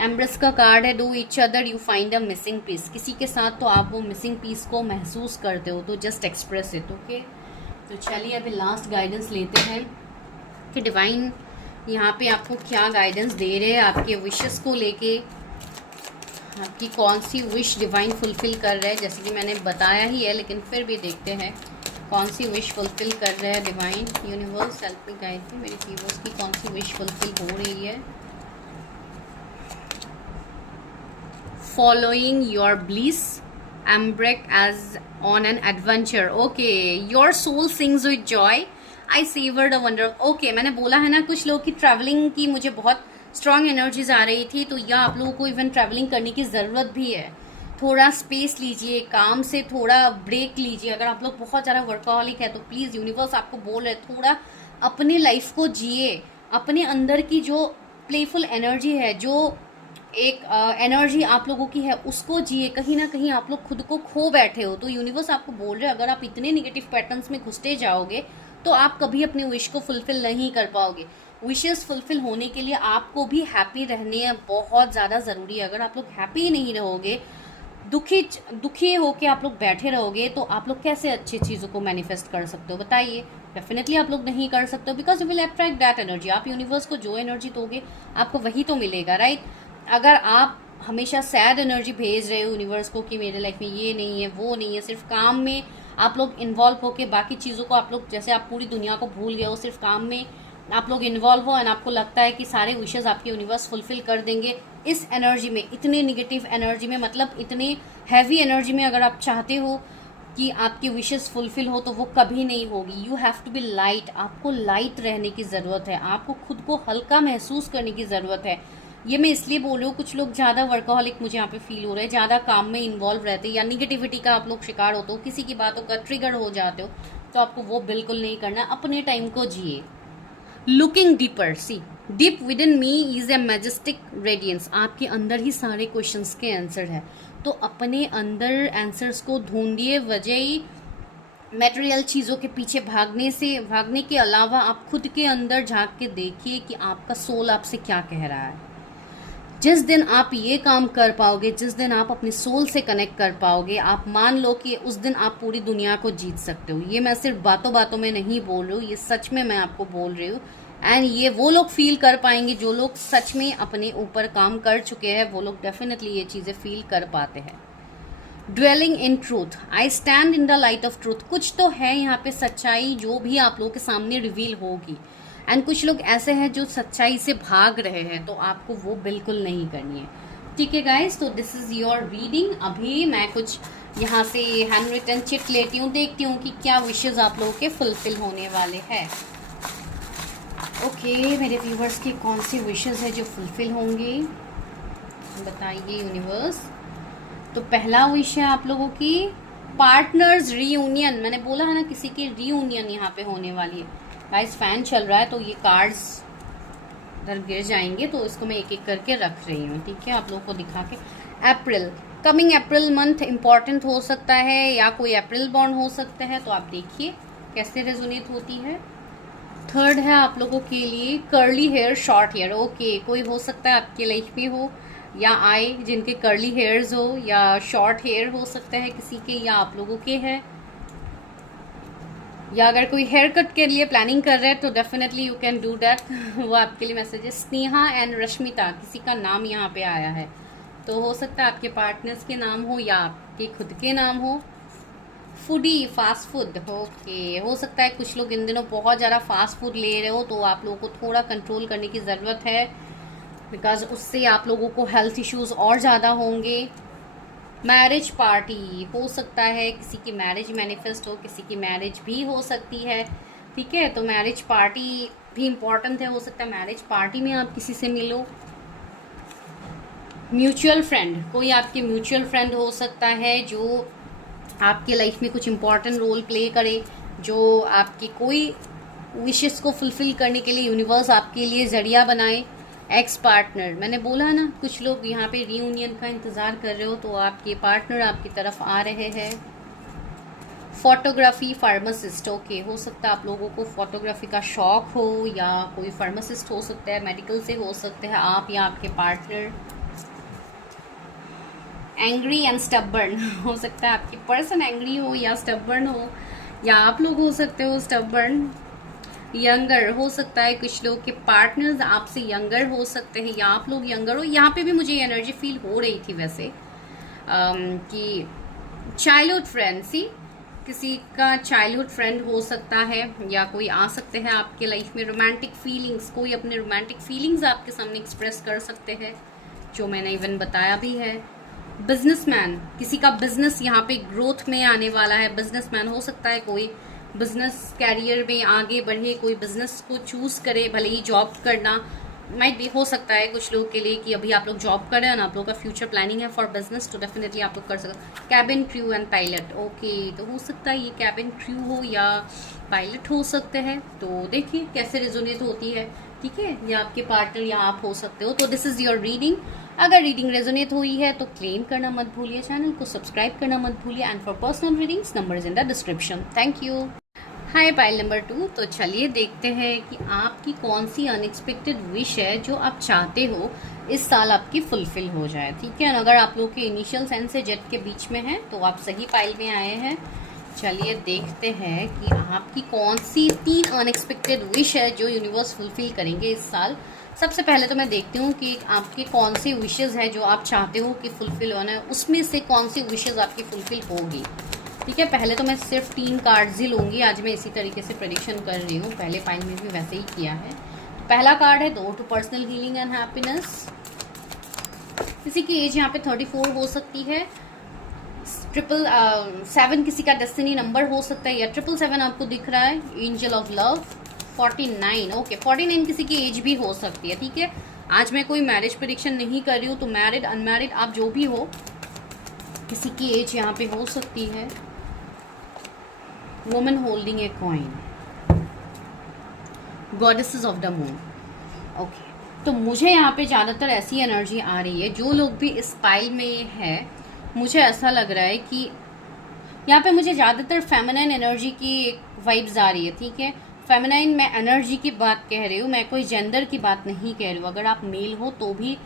एम्ब्रेस का कार्ड है, do each other you find a missing piece. किसी के साथ तो आप वो मिसिंग पीस को महसूस करते हो, तो जस्ट एक्सप्रेस इट, ओके। तो चलिए अभी लास्ट गाइडेंस लेते हैं कि डिवाइन यहाँ पे आपको क्या गाइडेंस दे रहे हैं आपके विशेस को लेके। आपकी कौन सी विश डिवाइन फुलफिल कर रहे हैं, जैसे कि मैंने बताया ही है, लेकिन फिर भी देखते हैं कौन सी विश फुलफिल कर रहे हैं divine. Universe help me guide me, मेरी व्यूअर्स की कौन सी विश फुलफिल हो रही है। Following your bliss, embark as on an adventure, okay. Your soul sings with joy, I savour the wonder, okay. मैंने बोला है ना कुछ लोग की ट्रैवलिंग की मुझे बहुत स्ट्रॉन्ग एनर्जीज आ रही थी, तो या आप लोगों को इवन ट्रैवलिंग करने की ज़रूरत भी है। थोड़ा स्पेस लीजिए, काम से थोड़ा ब्रेक लीजिए। अगर आप लोग बहुत ज़्यादा वर्कaholic है तो प्लीज़ यूनिवर्स आपको बोल रहे थोड़ा अपने लाइफ को जिए, अपने अंदर की जो प्लेफुल एनर्जी है, जो एक एनर्जी आप लोगों की है, उसको जिए। कहीं ना कहीं आप लोग खुद को खो बैठे हो, तो यूनिवर्स आपको बोल रहे अगर आप इतने निगेटिव पैटर्न्स में घुसते जाओगे तो आप कभी अपनी विश को फुलफिल नहीं कर पाओगे। विशेस फुलफिल होने के लिए आपको भी हैप्पी रहने बहुत ज़्यादा ज़रूरी है। अगर आप लोग हैप्पी नहीं रहोगे, दुखी होके आप लोग बैठे रहोगे, तो आप लोग कैसे अच्छी चीज़ों को मैनिफेस्ट कर सकते हो बताइए। डेफिनेटली आप लोग नहीं कर सकते हो, because you will attract that energy. आप यूनिवर्स को जो एनर्जी दोगे आपको वही तो मिलेगा, राइट। अगर आप हमेशा सैड एनर्जी भेज रहे हो यूनिवर्स को कि मेरे लाइफ में ये नहीं है, वो नहीं है, सिर्फ काम में आप लोग इन्वॉल्व होके बाकी चीज़ों को आप लोग, जैसे आप पूरी दुनिया को भूल गए हो, सिर्फ काम में आप लोग इन्वॉल्व हो, एंड आपको लगता है कि सारे विशेस आपके यूनिवर्स फुलफिल कर देंगे। इस एनर्जी में, इतने निगेटिव एनर्जी में, मतलब इतने हैवी एनर्जी में अगर आप चाहते हो कि आपकी विशेस फुलफिल हो तो वो कभी नहीं होगी। You have to be light, आपको लाइट रहने की ज़रूरत है, आपको खुद को हल्का महसूस करने की ज़रूरत है। ये मैं इसलिए बोल रही हूँ, कुछ लोग ज़्यादा वर्कaholic मुझे यहाँ पे फील हो रहे हैं, ज़्यादा काम में इन्वॉल्व रहते हैं या निगेटिविटी का आप लोग शिकार होते हो, किसी की बातों का ट्रिगर हो जाते हो, तो आपको वो बिल्कुल नहीं करना। अपने टाइम को जिए। Looking deeper, see deep within me is a majestic radiance. आपके अंदर ही सारे क्वेश्चंस के आंसर है, तो अपने अंदर आंसर्स को ढूंढिए। वजह मटेरियल चीज़ों के पीछे भागने के अलावा आप खुद के अंदर झांक के देखिए कि आपका सोल आपसे क्या कह रहा है। जिस दिन आप ये काम कर पाओगे, जिस दिन आप अपने सोल से कनेक्ट कर पाओगे, आप मान लो कि उस दिन आप पूरी दुनिया को जीत सकते हो। ये मैं सिर्फ बातों बातों में नहीं बोल रही हूँ, ये सच में मैं आपको बोल रही हूँ। एंड ये वो लोग फील कर पाएंगे जो लोग सच में अपने ऊपर काम कर चुके हैं, वो लोग डेफिनेटली ये चीज़ें फील कर पाते हैं। Dwelling in truth, I stand in the light of truth. कुछ तो है यहाँ पे सच्चाई जो भी आप लोगों के सामने रिवील होगी, एंड कुछ लोग ऐसे हैं जो सच्चाई से भाग रहे हैं, तो आपको वो बिल्कुल नहीं करनी है, ठीक है गाइस। तो दिस इज योर रीडिंग। अभी मैं कुछ यहाँ से हैंड रिटन चिट लेती हूँ, देखती हूँ कि क्या विशेस आप लोगों के फुलफिल होने वाले हैं। ओके, मेरे व्यूवर्स की कौन सी विशेस है जो फुलफिल होंगी, बताइए यूनिवर्स। तो पहला विश है आप लोगों की पार्टनर्स रीयूनियन। मैंने बोला है ना किसी की रीयूनियन यहाँ पे होने वाली है। गाइस फैन चल रहा है तो ये कार्ड्स इधर गिर जाएंगे, तो इसको मैं एक एक करके रख रही हूँ, ठीक है, आप लोगों को दिखा के। अप्रैल, कमिंग अप्रैल मंथ इम्पॉर्टेंट हो सकता है, या कोई अप्रैल बॉन्ड हो सकता है, तो आप देखिए कैसे रेजोनेट होती है। थर्ड है आप लोगों के लिए curly hair short hair, okay. कोई हो सकता है आपके लाइफ में हो या आए जिनके कर्ली हेयर्स हो, या शॉर्ट हेयर हो सकता है किसी के, या आप लोगों के है, या अगर कोई हेयर कट के लिए प्लानिंग कर रहे हैं तो definitely you can do that. वो आपके लिए मैसेज है। स्नेहा एंड रश्मिता, किसी का नाम यहाँ पे आया है, तो हो सकता है आपके पार्टनर्स के नाम हो या आपके खुद के नाम हो। Foodie, fast food, okay. हो सकता है कुछ लोग इन दिनों बहुत ज़्यादा फास्ट फूड ले रहे हो, तो आप लोगों को थोड़ा कंट्रोल करने की ज़रूरत है, बिकॉज उससे आप लोगों को हेल्थ इश्यूज और ज़्यादा होंगे। मैरिज पार्टी, हो सकता है किसी की मैरिज मैनिफेस्ट हो, किसी की मैरिज भी हो सकती है, ठीक है। तो मैरिज पार्टी भी इम्पॉर्टेंट है, हो सकता है मैरिज पार्टी में आप किसी से मिलो। म्यूचुअल फ्रेंड, कोई आपके म्यूचुअल फ्रेंड हो सकता है जो आपके लाइफ में कुछ इम्पॉर्टेंट रोल प्ले करे, जो आपकी कोई विशेस को फुलफिल करने के लिए यूनिवर्स आपके लिए जरिया बनाए। एक्स पार्टनर, मैंने बोला ना, कुछ लोग यहाँ पे रीयूनियन का इंतज़ार कर रहे हो, तो आपके पार्टनर आपकी तरफ आ रहे हैं। फोटोग्राफी, फार्मासिस्ट, ओके, हो सकता है आप लोगों को फोटोग्राफी का शौक हो, या कोई फार्मासिस्ट हो सकता है, मेडिकल से हो सकते हैं आप या आपके पार्टनर। एंग्री एंड स्टबर्न, हो सकता है आपकी पर्सन एंग्री हो या स्टबर्न हो, या आप लोग हो सकते हो स्टबर्न। यंगर, हो सकता है कुछ लोग के पार्टनर्स आपसे यंगर हो सकते हैं, या आप लोग यंगर हो। यहाँ पे भी मुझे ये एनर्जी फील हो रही थी वैसे कि चाइल्डहुड फ्रेंड, सी किसी का चाइल्डहुड फ्रेंड हो सकता है, या कोई आ सकते हैं आपके लाइफ में। रोमांटिक फीलिंग्स, कोई अपने रोमांटिक फीलिंग्स आपके सामने एक्सप्रेस कर सकते हैं, जो मैंने इवन बताया भी है। बिजनेसमैन, किसी का बिजनेस यहाँ पे ग्रोथ में आने वाला है। बिजनेसमैन हो सकता है कोई बिजनेस कैरियर में आगे बढ़े, कोई बिजनेस को चूज करे, भले ही जॉब करना माइट भी हो सकता है कुछ लोग के लिए कि अभी आप लोग जॉब कर रहे हैं ना, आप लोग का फ्यूचर प्लानिंग है फॉर बिजनेस, तो डेफिनेटली आप लोग कर सकते। Cabin crew and pilot, okay, तो हो सकता है ये कैबिन क्रू हो या पायलट हो सकते हैं। तो देखिए कैसे रेजोनेट होती है, ठीक है, या आपके पार्टनर या आप हो सकते हो। तो दिस इज योर रीडिंग। अगर रीडिंग रेजोनेट हुई है तो क्लेम करना मत भूलिए, चैनल को सब्सक्राइब करना मत भूलिए। And for personal readings, number is in the description. Thank you. Hi pile number 2, तो चलिए देखते हैं कि आपकी कौन सी अनएक्सपेक्टेड विश है जो आप चाहते हो इस साल आपकी फुलफिल हो जाए, ठीक है। अगर आप लोग के इनिशियल सेंस से जेट के बीच में है तो आप सही पाइल में आए हैं। चलिए देखते हैं कि आपकी कौन सी 3 अनएक्सपेक्टेड विश है जो यूनिवर्स फुलफिल करेंगे इस साल। सबसे पहले तो मैं देखती हूँ कि आपकी कौन सी विशेज़ है जो आप चाहते हो कि फुलफिल होना है, उसमें से कौन सी विशेज़ आपकी फुलफिल होगी, ठीक है। पहले तो मैं सिर्फ 3 कार्ड्स ही लूँगी, आज मैं इसी तरीके से प्रेडिक्शन कर रही हूँ, पहले पाइल में भी वैसे ही किया है। तो पहला कार्ड है door to personal healing and happiness. किसी की एज यहाँ पे 34 हो सकती है। 777 किसी का डेस्टिनी नंबर हो सकता है, या 777 आपको दिख रहा है। एंजल ऑफ लव 49, ओके, 49 किसी की एज भी हो सकती है, ठीक है। आज मैं कोई मैरिज प्रेडिक्शन नहीं कर रही हूँ, तो मैरिड अनमैरिड आप जो भी हो, किसी की एज यहाँ पे हो सकती है। Woman holding a coin, goddesses of the moon, okay. तो मुझे यहाँ पे ज़्यादातर ऐसी एनर्जी आ रही है, जो लोग भी इस पाइल में है, मुझे ऐसा लग रहा है कि यहाँ पे मुझे ज़्यादातर फेमिनाइन एनर्जी की एक वाइब्स आ रही है, ठीक है। फेमिनाइन, मैं एनर्जी की बात कह रही हूँ, मैं कोई जेंडर की बात नहीं कह रही हूँ। अगर आप मेल हो तो भी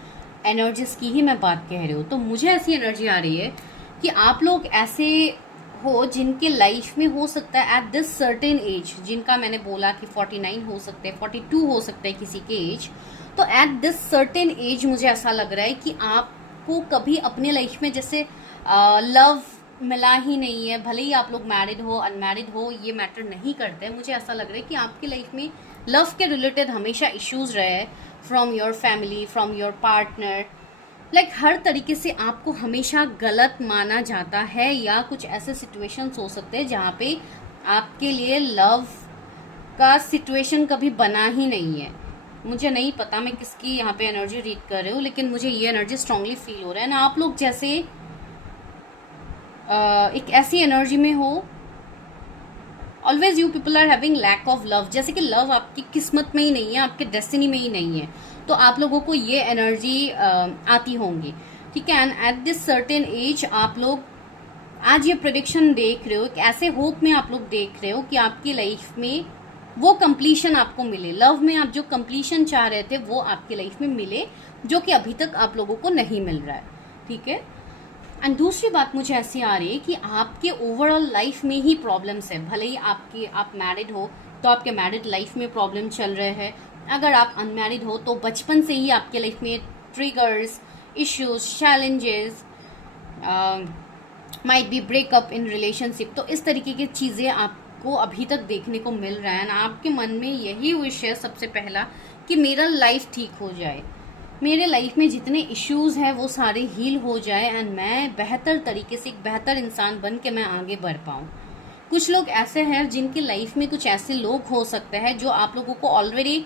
एनर्जीज की ही मैं बात कह रही हूँ। तो मुझे ऐसी एनर्जी आ रही है कि आप लोग ऐसे हो जिनके लाइफ में हो सकता है एट दिस सर्टेन एज, जिनका मैंने बोला कि 49 हो सकते हैं, 42 हो सकता है किसी के एज, तो एट दिस सर्टेन एज मुझे ऐसा लग रहा है कि आपको कभी अपने लाइफ में जैसे लव मिला ही नहीं है। भले ही आप लोग मैरिड हो अनमैरिड हो, ये मैटर नहीं करते हैं। मुझे ऐसा लग रहा है कि आपकी लाइफ में लव के रिलेटेड हमेशा इश्यूज रहे हैं, from your family, from your partner, like हर तरीके से आपको हमेशा गलत माना जाता है, या कुछ ऐसे सिचुएशंस हो सकते हैं जहाँ पे आपके लिए लव का सिचुएशन कभी बना ही नहीं है। मुझे नहीं पता मैं किसकी यहाँ पे एनर्जी रीड कर रही हूँ, लेकिन मुझे ये एनर्जी स्ट्रांगली फील हो रहा है ना, आप लोग जैसे एक ऐसी एनर्जी में हो, always you people are having lack of love, जैसे कि लव आपकी किस्मत में ही नहीं है, आपके डेस्टिनी में ही नहीं है। तो आप लोगों को ये एनर्जी आती होंगी, ठीक है। And at this certain age आप लोग आज ये प्रेडिक्शन देख रहे हो, एक ऐसे होप में आप लोग देख रहे हो कि आपकी लाइफ में वो कंप्लीशन आपको मिले। लव में आप जो कंप्लीशन चाह रहे थे वो आपकी लाइफ में मिले, जो कि अभी तक आप लोगों को नहीं मिल रहा है, ठीक है। एंड दूसरी बात मुझे ऐसी आ रही है कि आपके ओवरऑल लाइफ में ही प्रॉब्लम्स है। भले ही आप मैरिड हो तो आपके मैरिड लाइफ में प्रॉब्लम चल रहे हैं, अगर आप अनमैरिड हो तो बचपन से ही आपके लाइफ में triggers, issues, challenges, might be breakup in relationship, तो इस तरीके की चीज़ें आपको अभी तक देखने को मिल रहा है ना। आपके मन में यही विश है सबसे पहला कि मेरा लाइफ ठीक हो जाए, मेरे लाइफ में जितने इश्यूज हैं वो सारे हील हो जाए, एंड मैं बेहतर तरीके से एक बेहतर इंसान बन के मैं आगे बढ़ पाऊँ। कुछ लोग ऐसे हैं जिनकी लाइफ में कुछ ऐसे लोग हो सकते हैं जो आप लोगों को ऑलरेडी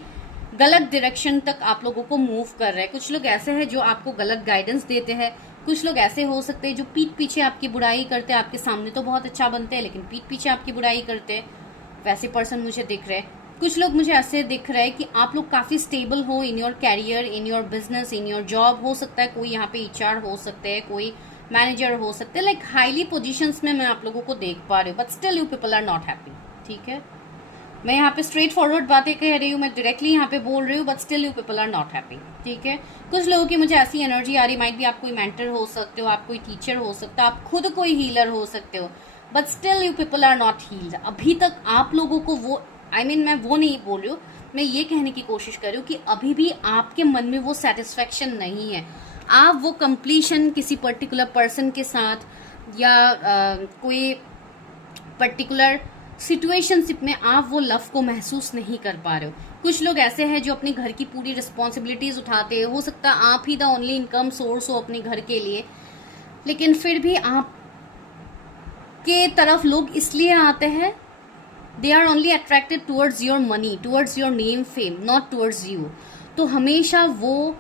गलत डायरेक्शन तक आप लोगों को मूव कर रहे हैं। कुछ लोग ऐसे हैं जो आपको गलत गाइडेंस देते हैं, कुछ लोग ऐसे हो सकते हैं जो पीठ पीछे आपकी बुराई करते हैं, आपके सामने तो बहुत अच्छा बनते हैं लेकिन पीठ पीछे आपकी बुराई करते हैं, वैसे पर्सन मुझे दिख रहे हैं। कुछ लोग मुझे ऐसे दिख रहे हैं कि आप लोग काफ़ी स्टेबल हो in your career, in your business, in your job. हो सकता है कोई यहाँ पे HR हो सकते हैं, कोई मैनेजर हो सकते हैं, लाइक हाईली पोजीशंस में मैं आप लोगों को देख पा रही हूँ, but still you people are not happy. ठीक है, मैं यहाँ पे स्ट्रेट फॉरवर्ड बातें कह रही हूँ, मैं डायरेक्टली यहाँ पे बोल रही हूँ, but still you people are not happy. ठीक है, कुछ लोगों की मुझे ऐसी एनर्जी आ रही, माइट भी आप कोई मेंटर हो सकते हो, आप कोई टीचर हो सकते हो, आप खुद कोई हीलर हो सकते हो, but still you people are not healed. अभी तक आप लोगों को वो मैं वो नहीं बोल रही हूँ, मैं ये कहने की कोशिश कर रही हूँ कि अभी भी आपके मन में वो सेटिस्फैक्शन नहीं है। आप वो कंप्लीशन किसी पर्टिकुलर पर्सन के साथ या कोई पर्टिकुलर सिचुएशनशिप में आप वो लव को महसूस नहीं कर पा रहे हो। कुछ लोग ऐसे हैं जो अपने घर की पूरी रिस्पॉन्सिबिलिटीज उठाते हैं, हो सकता है आप ही द ओनली इनकम सोर्स हो अपने घर के लिए, लेकिन फिर भी आप के तरफ लोग इसलिए आते हैं, they are only attracted towards your money, towards your name fame, not towards you. तो हमेशा वो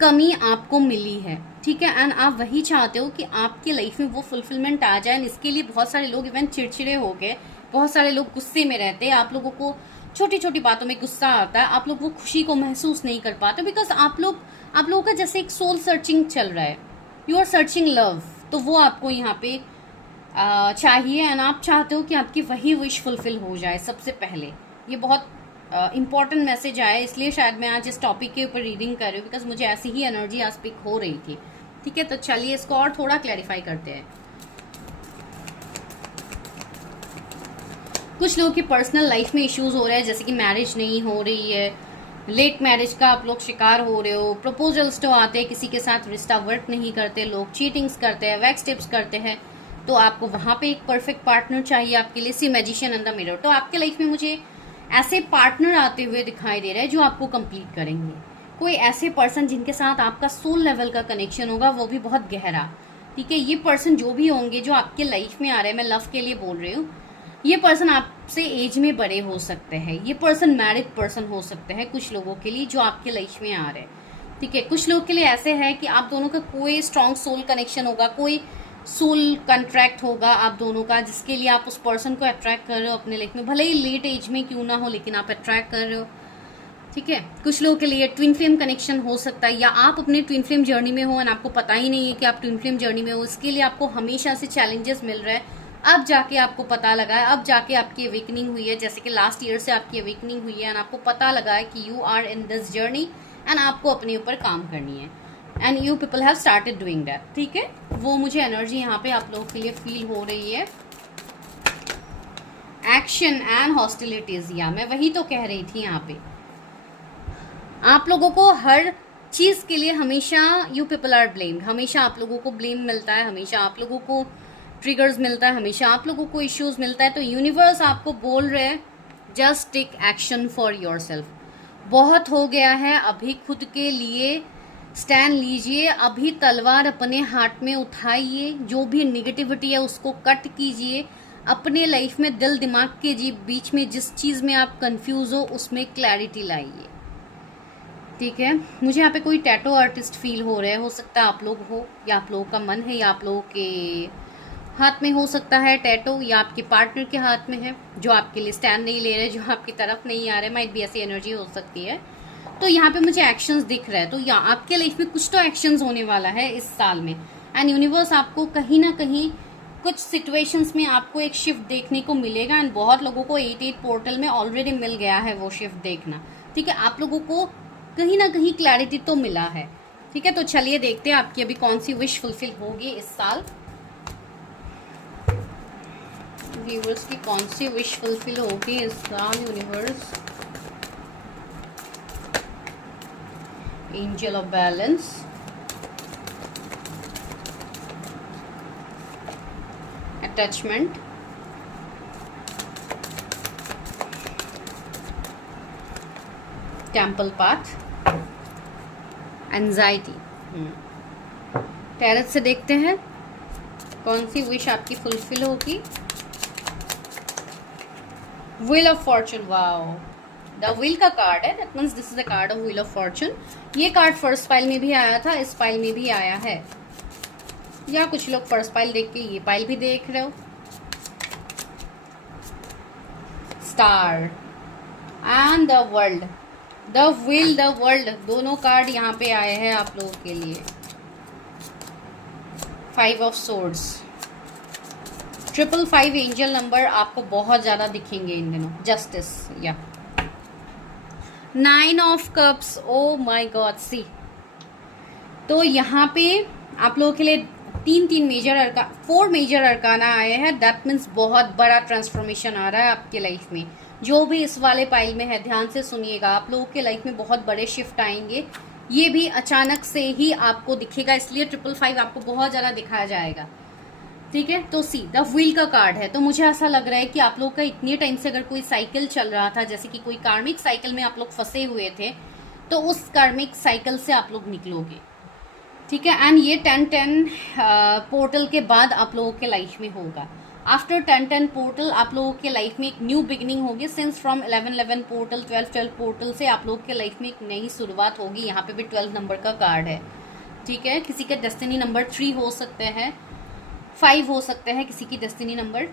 कमी आपको मिली है। ठीक है, एंड आप वही चाहते हो कि आपकी लाइफ में वो फुलफिलमेंट आ जाए। इसके लिए बहुत सारे लोग इवन चिड़चिड़े हो गए, बहुत सारे लोग गुस्से में रहते हैं, आप लोगों को छोटी छोटी बातों में गुस्सा आता है, आप लोग वो खुशी को महसूस नहीं कर पाते, बिकॉज आप लोगों का जैसे एक सोल सर्चिंग चल रहा है, यू आर सर्चिंग लव। तो वो आपको यहाँ पे चाहिए, एंड आप चाहते हो कि आपकी वही विश फुलफिल हो जाए सबसे पहले। ये बहुत इंपॉर्टेंट मैसेज आया, इसलिए शायद मैं आज इस टॉपिक के ऊपर रीडिंग कर रही हूँ, बिकॉज मुझे ऐसी ही एनर्जी आज पिक हो रही थी। ठीक है, तो चलिए इसको और थोड़ा क्लैरिफाई करते हैं। कुछ लोगों की पर्सनल लाइफ में इश्यूज हो रहे हैं, जैसे कि मैरिज नहीं हो रही है, लेट मैरिज का आप लोग शिकार हो रहे हो, प्रपोजल्स तो आते हैं, किसी के साथ रिश्ता वर्क नहीं करते, लोग चीटिंग्स करते हैं, वैक्स टिप्स करते हैं, तो आपको वहाँ पे एक परफेक्ट पार्टनर चाहिए आपके लिए। सी मैजिशियन इन द मिरर, तो आपके लाइफ में मुझे ऐसे पार्टनर आते हुए दिखाई दे रहे हैं जो आपको कंप्लीट करेंगे। कोई ऐसे पर्सन जिनके साथ आपका सोल लेवल का कनेक्शन होगा, वो भी बहुत गहरा। ठीक है, ये पर्सन जो भी होंगे जो आपके लाइफ में आ रहे हैं, मैं लव के लिए बोल रही हूँ, ये पर्सन आपसे एज में बड़े हो सकते हैं, ये पर्सन मैरिड पर्सन हो सकते हैं कुछ लोगों के लिए जो आपके लाइफ में आ रहे हैं। ठीक है, कुछ लोगों के लिए ऐसे है कि आप दोनों का कोई स्ट्रॉन्ग सोल कनेक्शन होगा, कोई सोल कॉन्ट्रैक्ट होगा आप दोनों का, जिसके लिए आप उस पर्सन को अट्रैक्ट कर रहे हो अपने लाइफ में, भले ही लेट एज में क्यों ना हो, लेकिन आप अट्रैक्ट कर रहे हो। ठीक है, कुछ लोगों के लिए ट्विन फ्लेम कनेक्शन हो सकता है, या आप अपने ट्विन फ्लेम जर्नी में हो और आपको पता ही नहीं है कि आप ट्विन फ्लेम जर्नी में हो। इसके लिए आपको हमेशा से चैलेंजेस मिल रहे हैं, अब जाके आपको पता लगा है, अब जाके आपकी अवेकनिंग हुई है, जैसे कि लास्ट ईयर से आपकी अवेकनिंग हुई है, एंड आपको पता लगा है कि you are in this journey and आपको अपने ऊपर काम करनी है, and you people have started doing that. ठीक है, वो मुझे एनर्जी यहाँ पे आप लोगों के लिए फील हो रही है। एक्शन एंड हॉस्टिलिटीज, या मैं वही तो कह रही थी, यहाँ पे आप लोगों को हर चीज के लिए हमेशा यू पीपल आर ब्लेम्ड, हमेशा आप लोगों को ब्लेम मिलता है, हमेशा आप लोगों को ट्रिगर्स मिलता है, हमेशा आप लोगों को इश्यूज मिलता है। तो यूनिवर्स आपको बोल रहे हैं just take action for yourself. बहुत हो गया है, अभी खुद के लिए स्टैंड लीजिए, अभी तलवार अपने हाथ में उठाइए, जो भी निगेटिविटी है उसको कट कीजिए, अपने लाइफ में दिल दिमाग के बीच में जिस चीज़ में आप कंफ्यूज हो उसमें क्लैरिटी लाइए। ठीक है, मुझे यहाँ पे कोई टैटो आर्टिस्ट फील हो रहे हैं, हो सकता है आप लोग हो, या आप लोगों का मन है, या आप लोगों के हाथ में हो सकता है टैटो, या आपके पार्टनर के हाथ में है जो आपके लिए स्टैंड नहीं ले रहे, जो आपकी तरफ नहीं आ रहे, माइट भी ऐसी एनर्जी हो सकती है। तो यहाँ पे मुझे एक्शंस दिख रहा है, तो यहाँ आपके लाइफ में कुछ तो एक्शंस होने वाला है इस साल में, एंड यूनिवर्स आपको कहीं ना कहीं कुछ सिचुएशंस में आपको एक शिफ्ट देखने को मिलेगा, एंड बहुत लोगों को 88 पोर्टल में ऑलरेडी मिल गया है वो शिफ्ट देखना। ठीक है, आप लोगों को कहीं ना कहीं क्लैरिटी तो मिला है। ठीक है, तो चलिए देखते हैं आपकी अभी कौन सी विश फुलफिल होगी इस साल। व्यूअर्स की कौन सी विश फुलफिल होगी इस साल universe. Angel of balance, attachment, temple path, anxiety. Tarot से देखते हैं कौन सी विश आपकी फुलफिल होगी। Wheel of Fortune, wow, the wheel का कार्ड है, that means this is the card of wheel of Fortune. ये कार्ड फर्स्ट फाइल में भी आया था, इस फाइल में भी आया है। या कुछ लोग फर्स्ट पाइल देख के ये पाइल भी देख रहे हो। Star and the world, the will, the world, दोनों कार्ड यहाँ पे आए हैं आप लोगों के लिए। 5 ऑफ सोर्ड्स, 555 एंजल नंबर आपको बहुत ज्यादा दिखेंगे इन दिनों। जस्टिस या 9 of cups, oh my God see. तो यहाँ पे आप लोगों के लिए 4 मेजर अरकाना आए हैं। दैट मीन्स बहुत बड़ा ट्रांसफॉर्मेशन आ रहा है आपके लाइफ में। जो भी इस वाले पाइल में है ध्यान से सुनिएगा, आप लोगों के लाइफ में बहुत बड़े शिफ्ट आएंगे। ये भी अचानक से ही आपको दिखेगा, इसलिए 555 आपको बहुत ज्यादा दिखाया जाएगा। ठीक है, तो सी द व्हील का कार्ड है। तो मुझे ऐसा लग रहा है कि आप लोग का इतने टाइम से अगर कोई साइकिल चल रहा था, जैसे कि कोई कार्मिक साइकिल में आप लोग फंसे हुए थे, तो उस कार्मिक साइकिल से आप लोग निकलोगे। ठीक है, एंड ये 10-10 पोर्टल के बाद आप लोगों के लाइफ में होगा। आफ्टर 10-10 पोर्टल आप लोगों के लाइफ में एक न्यू बिगिनिंग होगी। सिंस फ्रॉम 11-11 पोर्टल, 12-12 पोर्टल से आप लोगों के लाइफ में एक नई शुरुआत होगी। यहाँ पे भी 12 नंबर का कार्ड है। ठीक है, किसी का डेस्टिनी नंबर 3 हो सकते हैं, 5 हो सकते हैं किसी की डेस्टिनी नंबर।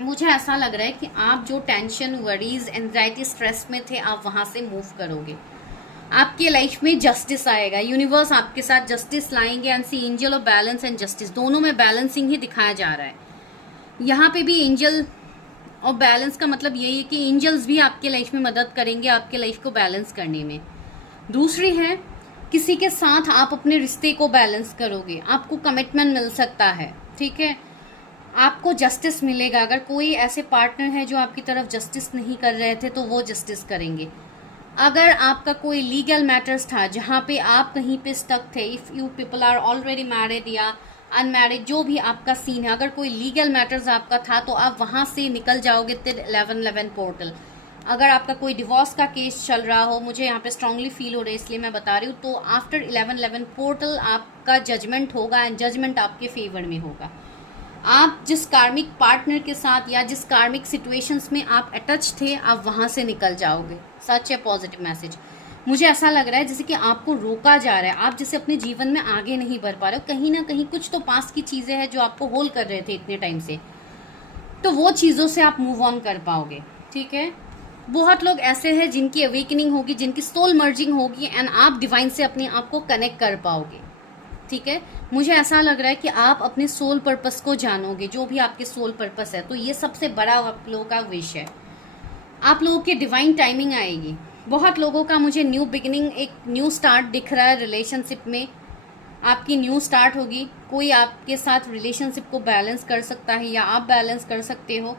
मुझे ऐसा लग रहा है कि आप जो टेंशन, वरीज, एंजाइटी, स्ट्रेस में थे, आप वहां से मूव करोगे। आपके लाइफ में जस्टिस आएगा, यूनिवर्स आपके साथ जस्टिस लाएंगे। And see angel of balance and justice, दोनों में बैलेंसिंग ही दिखाया जा रहा है। यहाँ पे भी एंजल और बैलेंस का मतलब यही है कि एंजल्स भी आपके लाइफ में मदद करेंगे आपके लाइफ को बैलेंस करने में। दूसरी है, किसी के साथ आप अपने रिश्ते को बैलेंस करोगे, आपको कमिटमेंट मिल सकता है। ठीक है, आपको जस्टिस मिलेगा। अगर कोई ऐसे पार्टनर है जो आपकी तरफ जस्टिस नहीं कर रहे थे, तो वो जस्टिस करेंगे। अगर आपका कोई लीगल मैटर्स था जहाँ पे आप कहीं पे स्टक थे, if you people are already married या अनमैरिड, जो भी आपका सीन है, अगर कोई लीगल मैटर्स आपका था, तो आप वहां से निकल जाओगे 11-11 पोर्टल। अगर आपका कोई डिवोर्स का केस चल रहा हो, मुझे यहाँ पे स्ट्रांगली फील हो रहा है इसलिए मैं बता रही हूँ, तो आफ्टर 11-11 पोर्टल आपका जजमेंट होगा एंड जजमेंट आपके फेवर में होगा। आप जिस कार्मिक पार्टनर के साथ या जिस कार्मिक सिचुएशंस में आप अटैच थे, आप वहां से निकल जाओगे। सच है, पॉजिटिव मैसेज। मुझे ऐसा लग रहा है जैसे कि आपको रोका जा रहा है, आप जैसे अपने जीवन में आगे नहीं बढ़ पा रहे हो। कहीं ना कहीं कुछ तो पास की चीजें हैं जो आपको होल्ड कर रहे थे इतने टाइम से, तो वो चीजों से आप मूव ऑन कर पाओगे। ठीक है, बहुत लोग ऐसे हैं जिनकी अवेकनिंग होगी, जिनकी सोल मर्जिंग होगी एंड आप डिवाइन से अपने आप को कनेक्ट कर पाओगे। ठीक है, मुझे ऐसा लग रहा है कि आप अपने सोल पर्पस को जानोगे, जो भी आपके सोल पर्पस है। तो ये सबसे बड़ा आप लोगों का विश है। आप लोगों की डिवाइन टाइमिंग आएगी। बहुत लोगों का मुझे न्यू बिगिनिंग, एक न्यू स्टार्ट दिख रहा है रिलेशनशिप में। आपकी न्यू स्टार्ट होगी, कोई आपके साथ रिलेशनशिप को बैलेंस कर सकता है या आप बैलेंस कर सकते हो।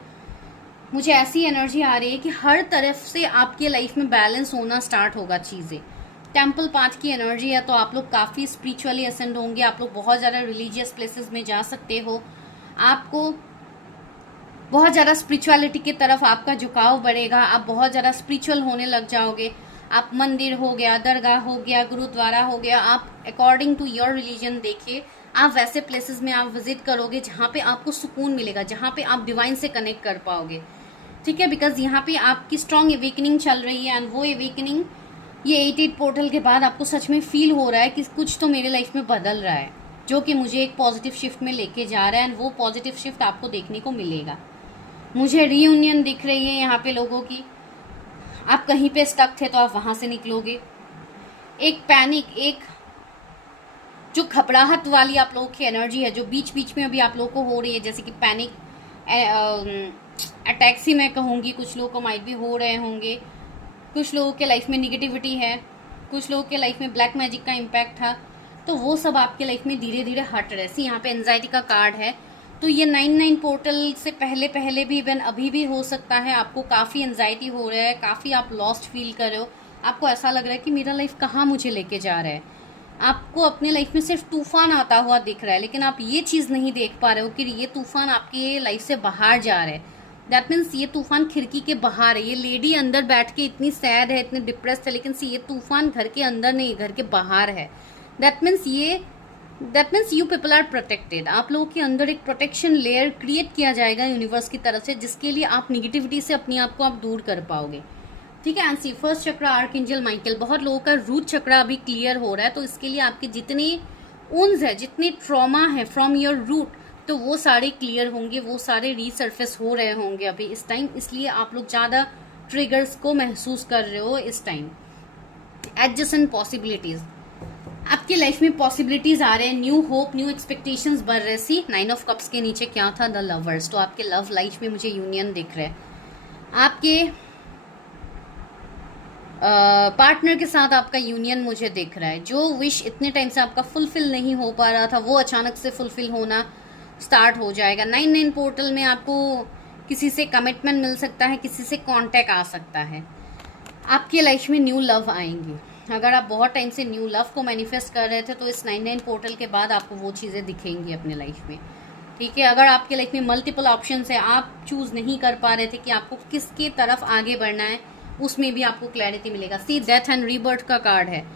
मुझे ऐसी एनर्जी आ रही है कि हर तरफ से आपके लाइफ में बैलेंस होना स्टार्ट होगा चीज़ें। टेम्पल पाथ की एनर्जी है, तो आप लोग काफ़ी स्पिरिचुअली असेंड होंगे। आप लोग बहुत ज़्यादा रिलीजियस प्लेसेस में जा सकते हो। आपको बहुत ज़्यादा स्पिरिचुअलिटी की तरफ आपका झुकाव बढ़ेगा। आप बहुत ज़्यादा स्पिरिचुअल होने लग जाओगे। आप मंदिर हो गया, दरगाह हो गया, गुरुद्वारा हो गया, आप अकॉर्डिंग टू योर रिलीजन देखिए, आप वैसे प्लेसेस में आप विजिट करोगे जहाँ पे आपको सुकून मिलेगा, जहाँ पे आप डिवाइन से कनेक्ट कर पाओगे। ठीक है, बिकॉज यहाँ पे आपकी स्ट्रॉन्ग एवेकनिंग चल रही है एंड वो एवेकनिंग ये 88 पोर्टल के बाद आपको सच में फील हो रहा है कि कुछ तो मेरे लाइफ में बदल रहा है, जो कि मुझे एक पॉजिटिव शिफ्ट में लेके जा रहा है एंड वो पॉजिटिव शिफ्ट आपको देखने को मिलेगा। मुझे रीयूनियन दिख रही है यहाँ पे लोगों की। आप कहीं पे स्टक थे तो आप वहां से निकलोगे। एक पैनिक, एक जो घबराहट वाली आप लोगों की एनर्जी है, जो बीच बीच में अभी आप लोगों को हो रही है, जैसे कि पैनिक अटैक्स ही मैं कहूँगी, कुछ लोगों को माइट भी हो रहे होंगे। कुछ लोगों के लाइफ में निगेटिविटी है, कुछ लोगों के लाइफ में ब्लैक मैजिक का इम्पैक्ट था, तो वो सब आपके लाइफ में धीरे धीरे हट रहे। सी यहाँ पे एंजाइटी का कार्ड है, तो ये 9-9 पोर्टल से पहले भी इवन अभी भी हो सकता है आपको काफ़ी एंजाइटी हो रहा है, काफ़ी आप लॉस्ट फील कर रहे हो। आपको ऐसा लग रहा है कि मेरा लाइफ कहाँ मुझे लेके जा रहा है। आपको अपने लाइफ में सिर्फ तूफान आता हुआ दिख रहा है, लेकिन आप ये चीज़ नहीं देख पा रहे हो कि ये तूफान आपके लाइफ से बाहर जा रहा है। दैट मीन्स ये तूफान खिड़की के बाहर है। ये लेडी अंदर बैठ के इतनी सैड है, इतनी डिप्रेस्ड है, लेकिन ये तूफान घर के अंदर नहीं, घर के बाहर है। That means you people are protected. आप लोगों के अंदर एक प्रोटेक्शन लेयर क्रिएट किया जाएगा यूनिवर्स की तरफ से, जिसके लिए आप निगेटिविटी से अपने आप को आप दूर कर पाओगे। ठीक है, एंड सी फर्स्ट चक्र आर्कएंजल माइकल, बहुत लोगों का रूट चक्र अभी क्लियर हो रहा है, तो इसके लिए आपके जितने उन्स है, जितने ट्रॉमा है फ्रॉम योर रूट, तो वो सारे क्लियर होंगे, वो सारे रीसर्फेस हो रहे होंगे अभी इस टाइम। इसलिए आप लोग ज़्यादा ट्रिगर्स को महसूस कर रहे हो इस टाइम। एडजस्टेंट पॉसिबिलिटीज, आपकी लाइफ में पॉसिबिलिटीज आ रहे हैं, न्यू होप, न्यू एक्सपेक्टेशंस बढ़ रहे। सी 9 ऑफ कप्स के नीचे क्या था? The lovers. तो आपके लव लाइफ में मुझे यूनियन दिख रहा है। आपके पार्टनर के साथ आपका यूनियन मुझे दिख रहा है। जो विश इतने टाइम से आपका फुलफिल नहीं हो पा रहा था, वो अचानक से फुलफिल होना स्टार्ट हो जाएगा। 9-9 पोर्टल में आपको किसी से कमिटमेंट मिल सकता है, किसी से कांटेक्ट आ सकता है। आपकी लाइफ में न्यू लव आएंगे। अगर आप बहुत टाइम से न्यू लव को मैनिफेस्ट कर रहे थे, तो इस 9-9 पोर्टल के बाद आपको वो चीज़ें दिखेंगी अपने लाइफ में। ठीक है, अगर आपके लाइफ में मल्टीपल ऑप्शंस है, आप चूज़ नहीं कर पा रहे थे कि आपको किसकी तरफ आगे बढ़ना है, उसमें भी आपको क्लैरिटी मिलेगा। सी डेथ एंड रीबर्थ का कार्ड है।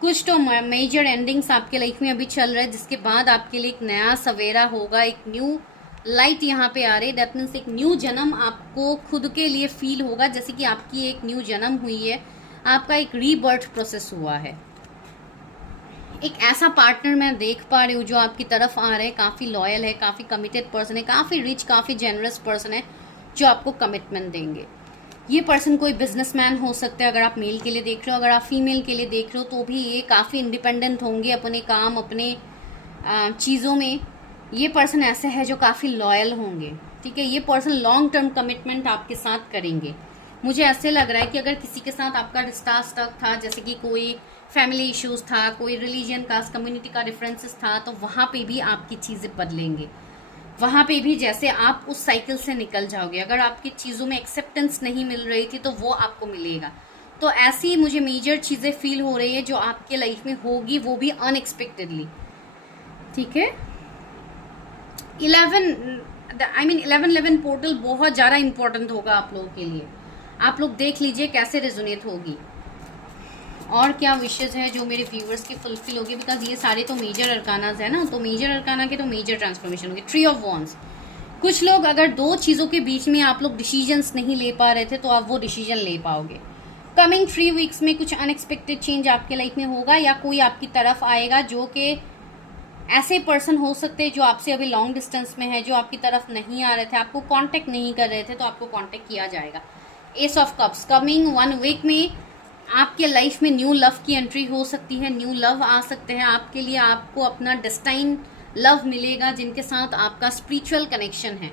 कुछ तो मेजर एंडिंग्स आपके लाइफ में अभी चल रहा है, जिसके बाद आपके लिए एक नया सवेरा होगा, एक न्यू लाइट यहाँ पे आ रही है। दैट मीन्स एक न्यू जन्म आपको खुद के लिए फील होगा, जैसे कि आपकी एक न्यू जन्म हुई है, आपका एक रीबर्थ प्रोसेस हुआ है। एक ऐसा पार्टनर मैं देख पा रही हूँ जो आपकी तरफ आ रहे हैं, काफ़ी लॉयल है, काफ़ी कमिटेड पर्सन है, काफ़ी रिच, काफ़ी जेनरस पर्सन है, जो आपको कमिटमेंट देंगे। ये पर्सन कोई बिजनेसमैन हो सकता है, अगर आप मेल के लिए देख रहे हो। अगर आप फीमेल के लिए देख रहे हो तो भी ये काफ़ी इंडिपेंडेंट होंगे अपने काम, अपने चीज़ों में। ये पर्सन ऐसे है जो काफ़ी लॉयल होंगे। ठीक है, ये पर्सन लॉन्ग टर्म कमिटमेंट आपके साथ करेंगे। मुझे ऐसे लग रहा है कि अगर किसी के साथ आपका रिश्ता स्टक था, जैसे कि कोई फैमिली इश्यूज था, कोई रिलीजन, कास्ट, कम्युनिटी का डिफरेंसेस था, तो वहाँ पे भी आपकी चीज़ें बदलेंगे। वहाँ पे भी जैसे आप उस साइकिल से निकल जाओगे। अगर आपकी चीज़ों में एक्सेप्टेंस नहीं मिल रही थी, तो वो आपको मिलेगा। तो ऐसी मुझे मेजर चीज़ें फील हो रही है जो आपके लाइफ में होगी, वो भी अनएक्सपेक्टेडली। ठीक है, 11 पोर्टल बहुत ज़्यादा इंपॉर्टेंट होगा आप लोगों के लिए। आप लोग देख लीजिए कैसे रेजोनेट होगी और क्या विशेष है जो मेरे व्यूअर्स की फुलफिल होगी। बिकॉज ये सारे तो मेजर अरकानाज है ना, तो मेजर अरकाना के तो मेजर ट्रांसफॉर्मेशन होगी। 3 ऑफ वॉन्ड्स। कुछ लोग अगर दो चीज़ों के बीच में आप लोग डिसीजंस नहीं ले पा रहे थे, तो आप वो डिसीजन ले पाओगे। कमिंग 3 वीक्स में कुछ अनएक्सपेक्टेड चेंज आपके लाइफ में होगा, या कोई आपकी तरफ आएगा, जो कि ऐसे पर्सन हो सकते हैं जो आपसे अभी लॉन्ग डिस्टेंस में है, जो आपकी तरफ नहीं आ रहे थे, आपको कांटेक्ट नहीं कर रहे थे, तो आपको कांटेक्ट किया जाएगा। Ace of cups. Coming 1 week में आपके लाइफ में न्यू लव की एंट्री हो सकती है, न्यू लव आ सकते हैं आपके लिए। आपको अपना डेस्टाइन लव मिलेगा, जिनके साथ आपका स्पिरिचुअल कनेक्शन है।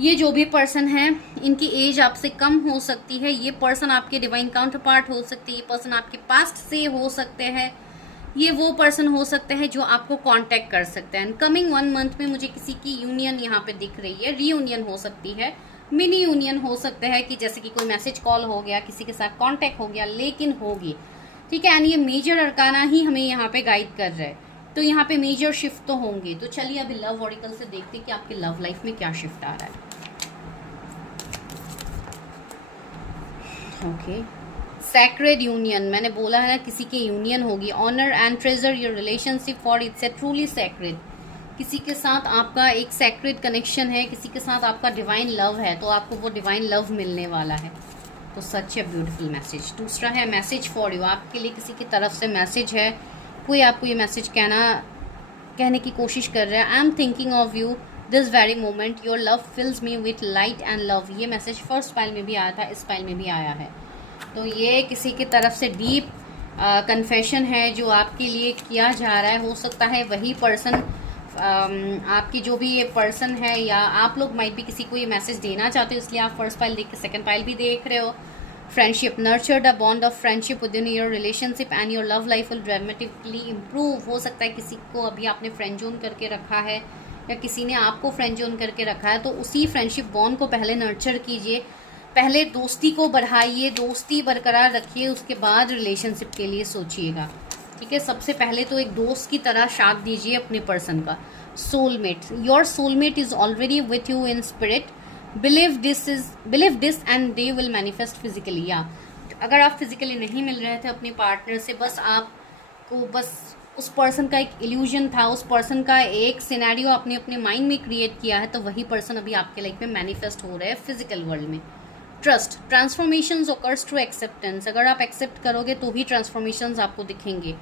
ये जो भी पर्सन है, इनकी एज आपसे कम हो सकती है। ये पर्सन आपके डिवाइन काउंटर पार्ट हो सकते हैं, ये पर्सन आपके पास्ट से हो सकते हैं, ये वो पर्सन हो सकते हैं जो आपको कांटेक्ट कर सकते हैं। कमिंग 1 मंथ में मुझे किसी की यूनियन यहाँ पे दिख रही है। रीयूनियन हो सकती है, मिनी यूनियन हो सकते हैं, कि जैसे कि कोई मैसेज कॉल हो गया, किसी के साथ कांटेक्ट हो गया, लेकिन होगी। ठीक है, एंड ये मेजर अरकाना ही हमें यहाँ पे गाइड कर रहा है, तो यहाँ पे मेजर शिफ्ट तो होंगे। तो चलिए अभी लव ऑरिकल से देखते हैं कि आपके लव लाइफ में क्या शिफ्ट आ रहा है। ओके, सैक्रेड यूनियन, मैंने बोला है ना किसी की यूनियन होगी। Honour and treasure your relationship for it's a truly sacred. किसी के साथ आपका एक सैक्रेड कनेक्शन है, किसी के साथ आपका डिवाइन लव है, तो आपको वो डिवाइन लव मिलने वाला है। तो सच ए ब्यूटीफुल मैसेज। दूसरा है मैसेज फॉर यू। आपके लिए किसी की तरफ से मैसेज है, कोई आपको ये मैसेज कहने की कोशिश कर रहा है। I am thinking of you this very moment, your love fills me with light and love. ये मैसेज फर्स्ट पाइल में भी आया था, इस पाइल में भी आया है। तो ये किसी की तरफ से डीप कन्फेशन है जो आपके लिए किया जा रहा है। हो सकता है वही पर्सन, आपकी जो भी ये पर्सन है, या आप लोग माइट भी किसी को ये मैसेज देना चाहते हो, इसलिए आप फर्स्ट पाइल देख के सेकंड पाइल भी देख रहे हो। Friendship, nurture the bond of friendship with in your relationship and your love life will dramatically improve. हो सकता है किसी को अभी आपने फ्रेंड जोन करके रखा है, या किसी ने आपको फ्रेंड जोन करके रखा है, तो उसी फ्रेंडशिप बॉन्ड को पहले नर्चर कीजिए, पहले दोस्ती को बढ़ाइए, दोस्ती बरकरार रखिए, उसके बाद रिलेशनशिप के लिए सोचिएगा। ठीक है, सबसे पहले तो एक दोस्त की तरह साथ दीजिए अपने पर्सन का। Soulmate, your soulmate is already with you in spirit, believe this and they will manifest physically. या अगर आप फिजिकली नहीं मिल रहे थे अपने पार्टनर से, बस उस पर्सन का एक इल्यूजन था, उस पर्सन का एक सिनेरियो आपने अपने माइंड में क्रिएट किया है, तो वही पर्सन अभी आपके लाइफ में मैनिफेस्ट हो रहा है फिजिकल वर्ल्ड में। Trust, transformations occurs through acceptance. अगर आप एक्सेप्ट करोगे तो ही ट्रांसफॉर्मेशंस आपको दिखेंगे।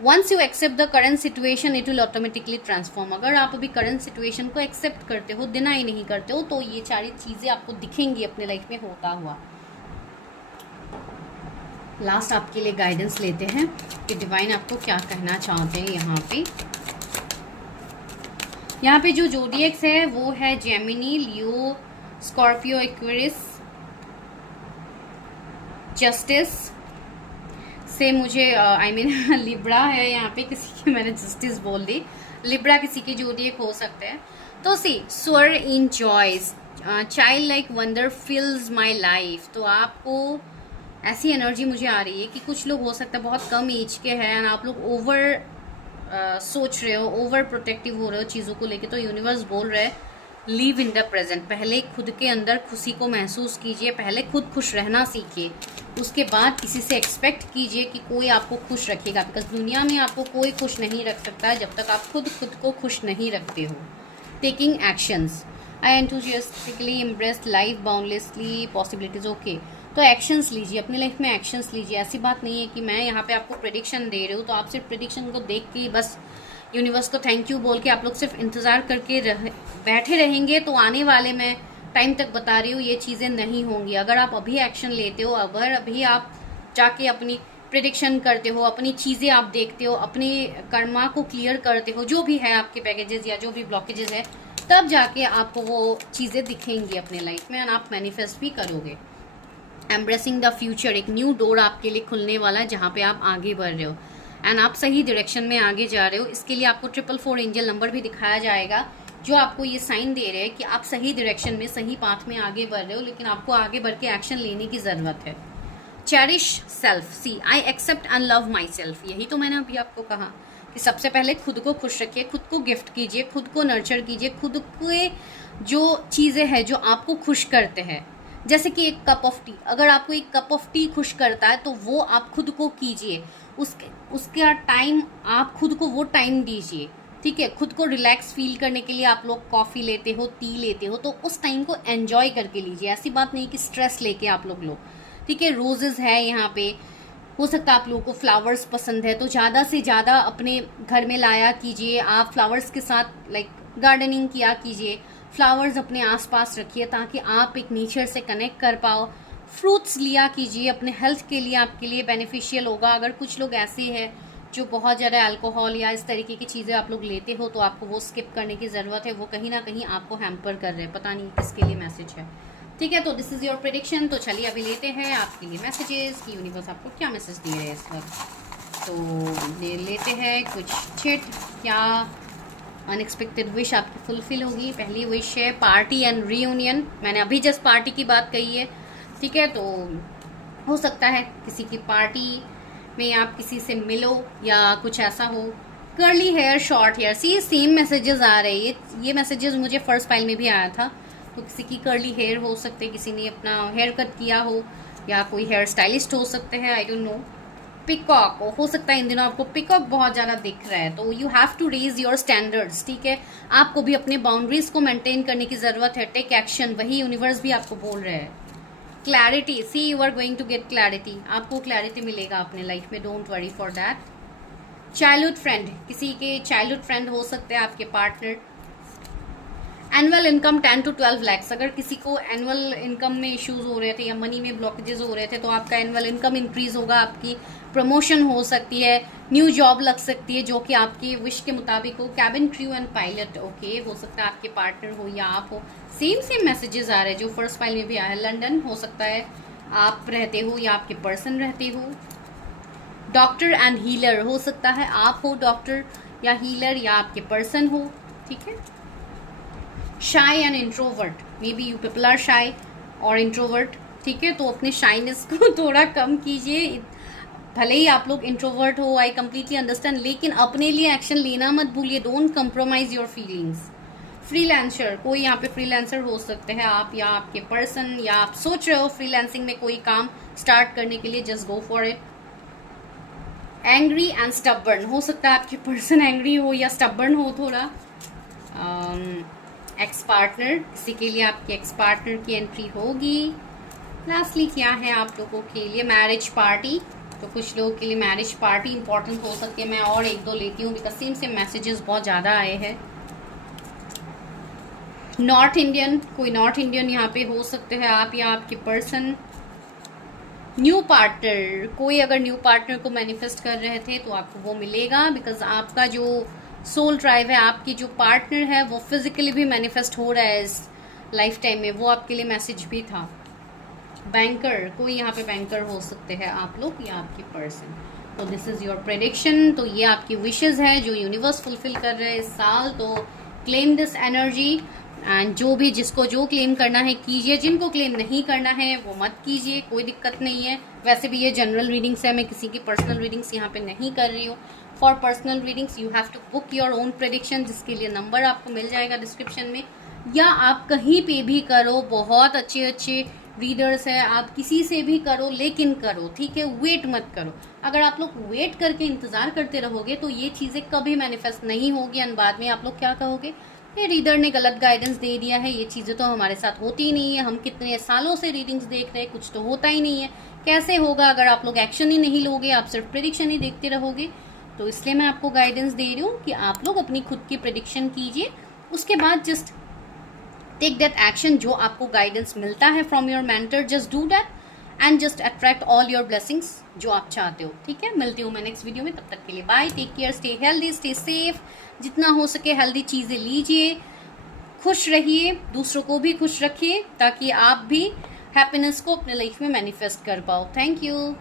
Once you accept the current situation it will automatically transform. अगर आप अभी करंट सिचुएशन को एक्सेप्ट करते हो, डिनाई नहीं करते हो, तो ये सारी चीज़ें आपको दिखेंगी अपने लाइफ में होता हुआ। लास्ट आपके लिए गाइडेंस लेते हैं कि डिवाइन आपको क्या कहना चाहते हैं। यहाँ पे जो जोडिएक्स है वो है जेमिनी, लियो, स्कॉर्पियो, एक्वेरियस, जस्टिस से मुझे लिब्रा है यहाँ पे, किसी की मैंने जस्टिस बोल दी, लिब्रा किसी की जोडिएक हो सकते हैं। तो see savour in joys, child like wonder fills my life. तो आपको ऐसी एनर्जी मुझे आ रही है कि कुछ लोग हो सकता है बहुत कम एज के हैं एंड आप लोग ओवर सोच रहे हो, ओवर प्रोटेक्टिव हो रहे हो चीज़ों को लेके। तो यूनिवर्स बोल रहा है लिव इन द प्रेजेंट। पहले खुद के अंदर खुशी को महसूस कीजिए, पहले खुद खुश रहना सीखिए, उसके बाद किसी से एक्सपेक्ट कीजिए कि कोई आपको खुश रखेगा। बिकॉज दुनिया में आपको कोई खुश नहीं रख सकता जब तक आप खुद को खुश नहीं रखते हो। Taking actions, I enthusiastically embrace life boundlessly possibilities. Okay, तो एक्शंस लीजिए, अपनी लाइफ में एक्शंस लीजिए। ऐसी बात नहीं है कि मैं यहाँ पे आपको प्रेडिक्शन दे रही हूँ तो आप सिर्फ प्रेडिक्शन को देख के बस यूनिवर्स को थैंक यू बोल के आप लोग सिर्फ इंतज़ार करके बैठे रहेंगे तो आने वाले मैं टाइम तक बता रही हूँ ये चीज़ें नहीं होंगी। अगर आप अभी एक्शन लेते हो, अगर अभी आप जाके अपनी प्रेडिक्शन करते हो, अपनी चीज़ें आप देखते हो, अपने कर्मा को क्लियर करते हो, जो भी है आपके पैकेजेस या जो भी ब्लॉकेजेस है, तब जाके आपको वो चीज़ें दिखेंगी अपने लाइफ में और आप मैनिफेस्ट भी करोगे। एम्ब्रेसिंग द फ्यूचर, एक न्यू डोर आपके लिए खुलने वाला है जहाँ पे आप आगे बढ़ रहे हो एंड आप सही डायरेक्शन में आगे जा रहे हो। इसके लिए आपको 444 एंजल नंबर भी दिखाया जाएगा जो आपको ये साइन दे रहे हैं कि आप सही डायरेक्शन में, सही पाथ में आगे बढ़ रहे हो, लेकिन आपको आगे बढ़ के एक्शन लेने की ज़रूरत है। Cherish self, see I accept and love myself. यही तो मैंने अभी आपको कहा कि सबसे पहले खुद को खुश रखिए, खुद को गिफ्ट कीजिए, खुद को नर्चर कीजिए, खुद के जो चीज़ें हैं जो आपको खुश करते हैं, जैसे कि एक कप ऑफ टी। अगर आपको एक कप ऑफ टी खुश करता है तो वो आप खुद को कीजिए, उसका टाइम आप खुद को वो टाइम दीजिए, ठीक है। खुद को रिलैक्स फील करने के लिए आप लोग कॉफ़ी लेते हो, टी लेते हो, तो उस टाइम को एन्जॉय करके लीजिए। ऐसी बात नहीं कि स्ट्रेस लेके आप लोग लो, ठीक है। रोजेज़ है यहाँ पे, हो सकता है आप लोगों को फ्लावर्स पसंद है तो ज़्यादा से ज़्यादा अपने घर में लाया कीजिए। आप फ्लावर्स के साथ लाइक गार्डनिंग किया कीजिए, फ्लावर्स अपने आसपास रखिए ताकि आप एक नेचर से कनेक्ट कर पाओ। फ्रूट्स लिया कीजिए, अपने हेल्थ के लिए आपके लिए बेनिफिशियल होगा। अगर कुछ लोग ऐसे हैं जो बहुत ज़्यादा अल्कोहल या इस तरीके की चीज़ें आप लोग लेते हो तो आपको वो स्किप करने की ज़रूरत है, वो कहीं ना कहीं आपको हैम्पर कर रहे हैं, पता नहीं किसके लिए मैसेज है, ठीक है। तो दिस इज़ योर प्रेडिक्शन। तो चलिए अभी लेते हैं आपके लिए मैसेजेस कि यूनिवर्स आपको क्या मैसेज दिए है इस वक्त। तो लेते हैं कुछ चिट, क्या अनएक्सपेक्टेड विश आपकी फुलफिल होगी। पहली विश है पार्टी एंड रीयूनियन। मैंने अभी जस्ट पार्टी की बात कही है, ठीक है। तो हो सकता है किसी की पार्टी में आप किसी से मिलो या कुछ ऐसा हो। कर्ली हेयर, शॉर्ट हेयर, सी सेम मैसेजेस आ रहे हैं। ये मैसेजेस मुझे फर्स्ट फाइल में भी आया था। तो किसी की कर्ली हेयर हो सकते, किसी ने अपना हेयर कट किया हो या कोई हेयर स्टाइलिस्ट हो सकते हैं, आई डोंट नो। पिकॉक हो सकता है, इन दिनों आपको पिकॉक बहुत ज़्यादा दिख रहा है। तो you have to raise your standards, ठीक है। आपको भी अपने बाउंड्रीज को मेंटेन करने की ज़रूरत है। टेक एक्शन, वही यूनिवर्स भी आपको बोल रहे हैं। Clarity, see you are going to get clarity, आपको क्लैरिटी मिलेगा अपने लाइफ में, don't worry for that. Childhood friend, किसी के चाइल्डहुड फ्रेंड हो सकते हैं आपके partner. Annual income 10 to 12 lakhs, अगर किसी को एनुअल इनकम में इश्यूज हो रहे थे या मनी में ब्लॉकेजेस हो रहे थे तो आपका एनुअल इनकम इंक्रीज होगा, आपकी प्रमोशन हो सकती है, न्यू जॉब लग सकती है जो कि आपकी विश के मुताबिक हो। Cabin crew and pilot, okay, हो सकता है आपके पार्टनर हो या आप हो। सेम मैसेजेस आ रहे हैं जो फर्स्ट फाइल में भी आया है। लंदन हो सकता है आप रहते हो या आपके पर्सन रहते हो। डॉक्टर एंड हीलर, हो सकता है आप हो डॉक्टर या हीलर या आपके पर्सन हो, ठीक है। Shy and introvert, maybe you people are shy और इंट्रोवर्ट, ठीक है। तो अपने शाइनेस को थोड़ा कम कीजिए। भले ही आप लोग इंट्रोवर्ट हो, आई कम्प्लीटली अंडरस्टैंड, लेकिन अपने लिए एक्शन लेना मत भूलिए। Don't compromise your feelings. Freelancer, कोई यहाँ पे फ्रीलांसर हो सकते हैं आप या आपके पर्सन, या आप सोच रहे हो फ्रीलांसिंग में कोई काम स्टार्ट करने के लिए, just go for it. Angry and stubborn, हो सकता है आपके पर्सन एंग्री हो या स्टबर्न हो थोड़ा। एक्स पार्टनर, किसी के लिए आपके एक्स पार्टनर की एंट्री होगी। लास्टली क्या है आप लोगों के लिए, मैरिज पार्टी, तो कुछ लोगों के लिए मैरिज पार्टी इंपॉर्टेंट हो सकती है। मैं और एक दो लेती हूँ बिकॉज सेम सेम मैसेजेस बहुत ज़्यादा आए हैं। नॉर्थ इंडियन, कोई नॉर्थ इंडियन यहाँ पे हो सकते हैं आप या आपके पर्सन। न्यू पार्टनर, कोई अगर न्यू पार्टनर को मैनिफेस्ट कर रहे थे तो आपको वो मिलेगा बिकॉज आपका जो सोल ड्राइव है, आपकी जो पार्टनर है वो फिजिकली भी मैनिफेस्ट हो रहा है इस लाइफ टाइम में, वो आपके लिए मैसेज भी था। बैंकर, कोई यहाँ पे बैंकर हो सकते हैं आप लोग या आपकी पर्सन। तो दिस इज़ योर प्रेडिक्शन। तो ये आपकी विशेज़ है जो यूनिवर्स फुलफिल कर रहे हैं इस साल। तो क्लेम दिस एनर्जी एंड जो भी जिसको जो क्लेम करना है कीजिए, जिनको क्लेम नहीं करना है वो मत कीजिए, कोई दिक्कत नहीं है। वैसे भी ये जनरल रीडिंग्स है, मैं किसी की पर्सनल रीडिंग्स यहाँ पे नहीं कर रही हूँ। For personal readings you have to book your own prediction, जिसके लिए नंबर आपको मिल जाएगा डिस्क्रिप्शन में, या आप कहीं पे भी करो। बहुत अच्छे अच्छे रीडर्स है, आप किसी से भी करो, लेकिन करो, ठीक है, वेट मत करो। अगर आप लोग वेट करके इंतजार करते रहोगे तो ये चीज़ें कभी मैनिफेस्ट नहीं होगी एंड बाद में आप लोग क्या कहोगे, ये रीडर ने गलत गाइडेंस दे दिया है, ये चीज़ें तो हमारे साथ होती ही नहीं है, हम कितने सालों से रीडिंग्स देख रहे हैं, कुछ तो होता ही नहीं है, कैसे होगा अगर आप लोग एक्शन ही नहीं लोगे, आप सिर्फ प्रेडिक्शन ही देखते रहोगे। तो इसलिए मैं आपको गाइडेंस दे रही हूँ कि आप लोग अपनी खुद की प्रेडिक्शन कीजिए, उसके बाद जस्ट टेक दैट एक्शन। जो आपको गाइडेंस मिलता है from your mentor, just do that and just attract all your blessings जो आप चाहते हो, ठीक है। मिलती हूँ मैं नेक्स्ट वीडियो में, तब तक के लिए bye, take care, stay healthy, stay safe, जितना हो सके हेल्दी चीज़ें लीजिए, खुश रहिए, दूसरों को भी खुश रखिए ताकि आप भी हैप्पीनेस को अपने लाइफ में मैनिफेस्ट कर पाओ। Thank you.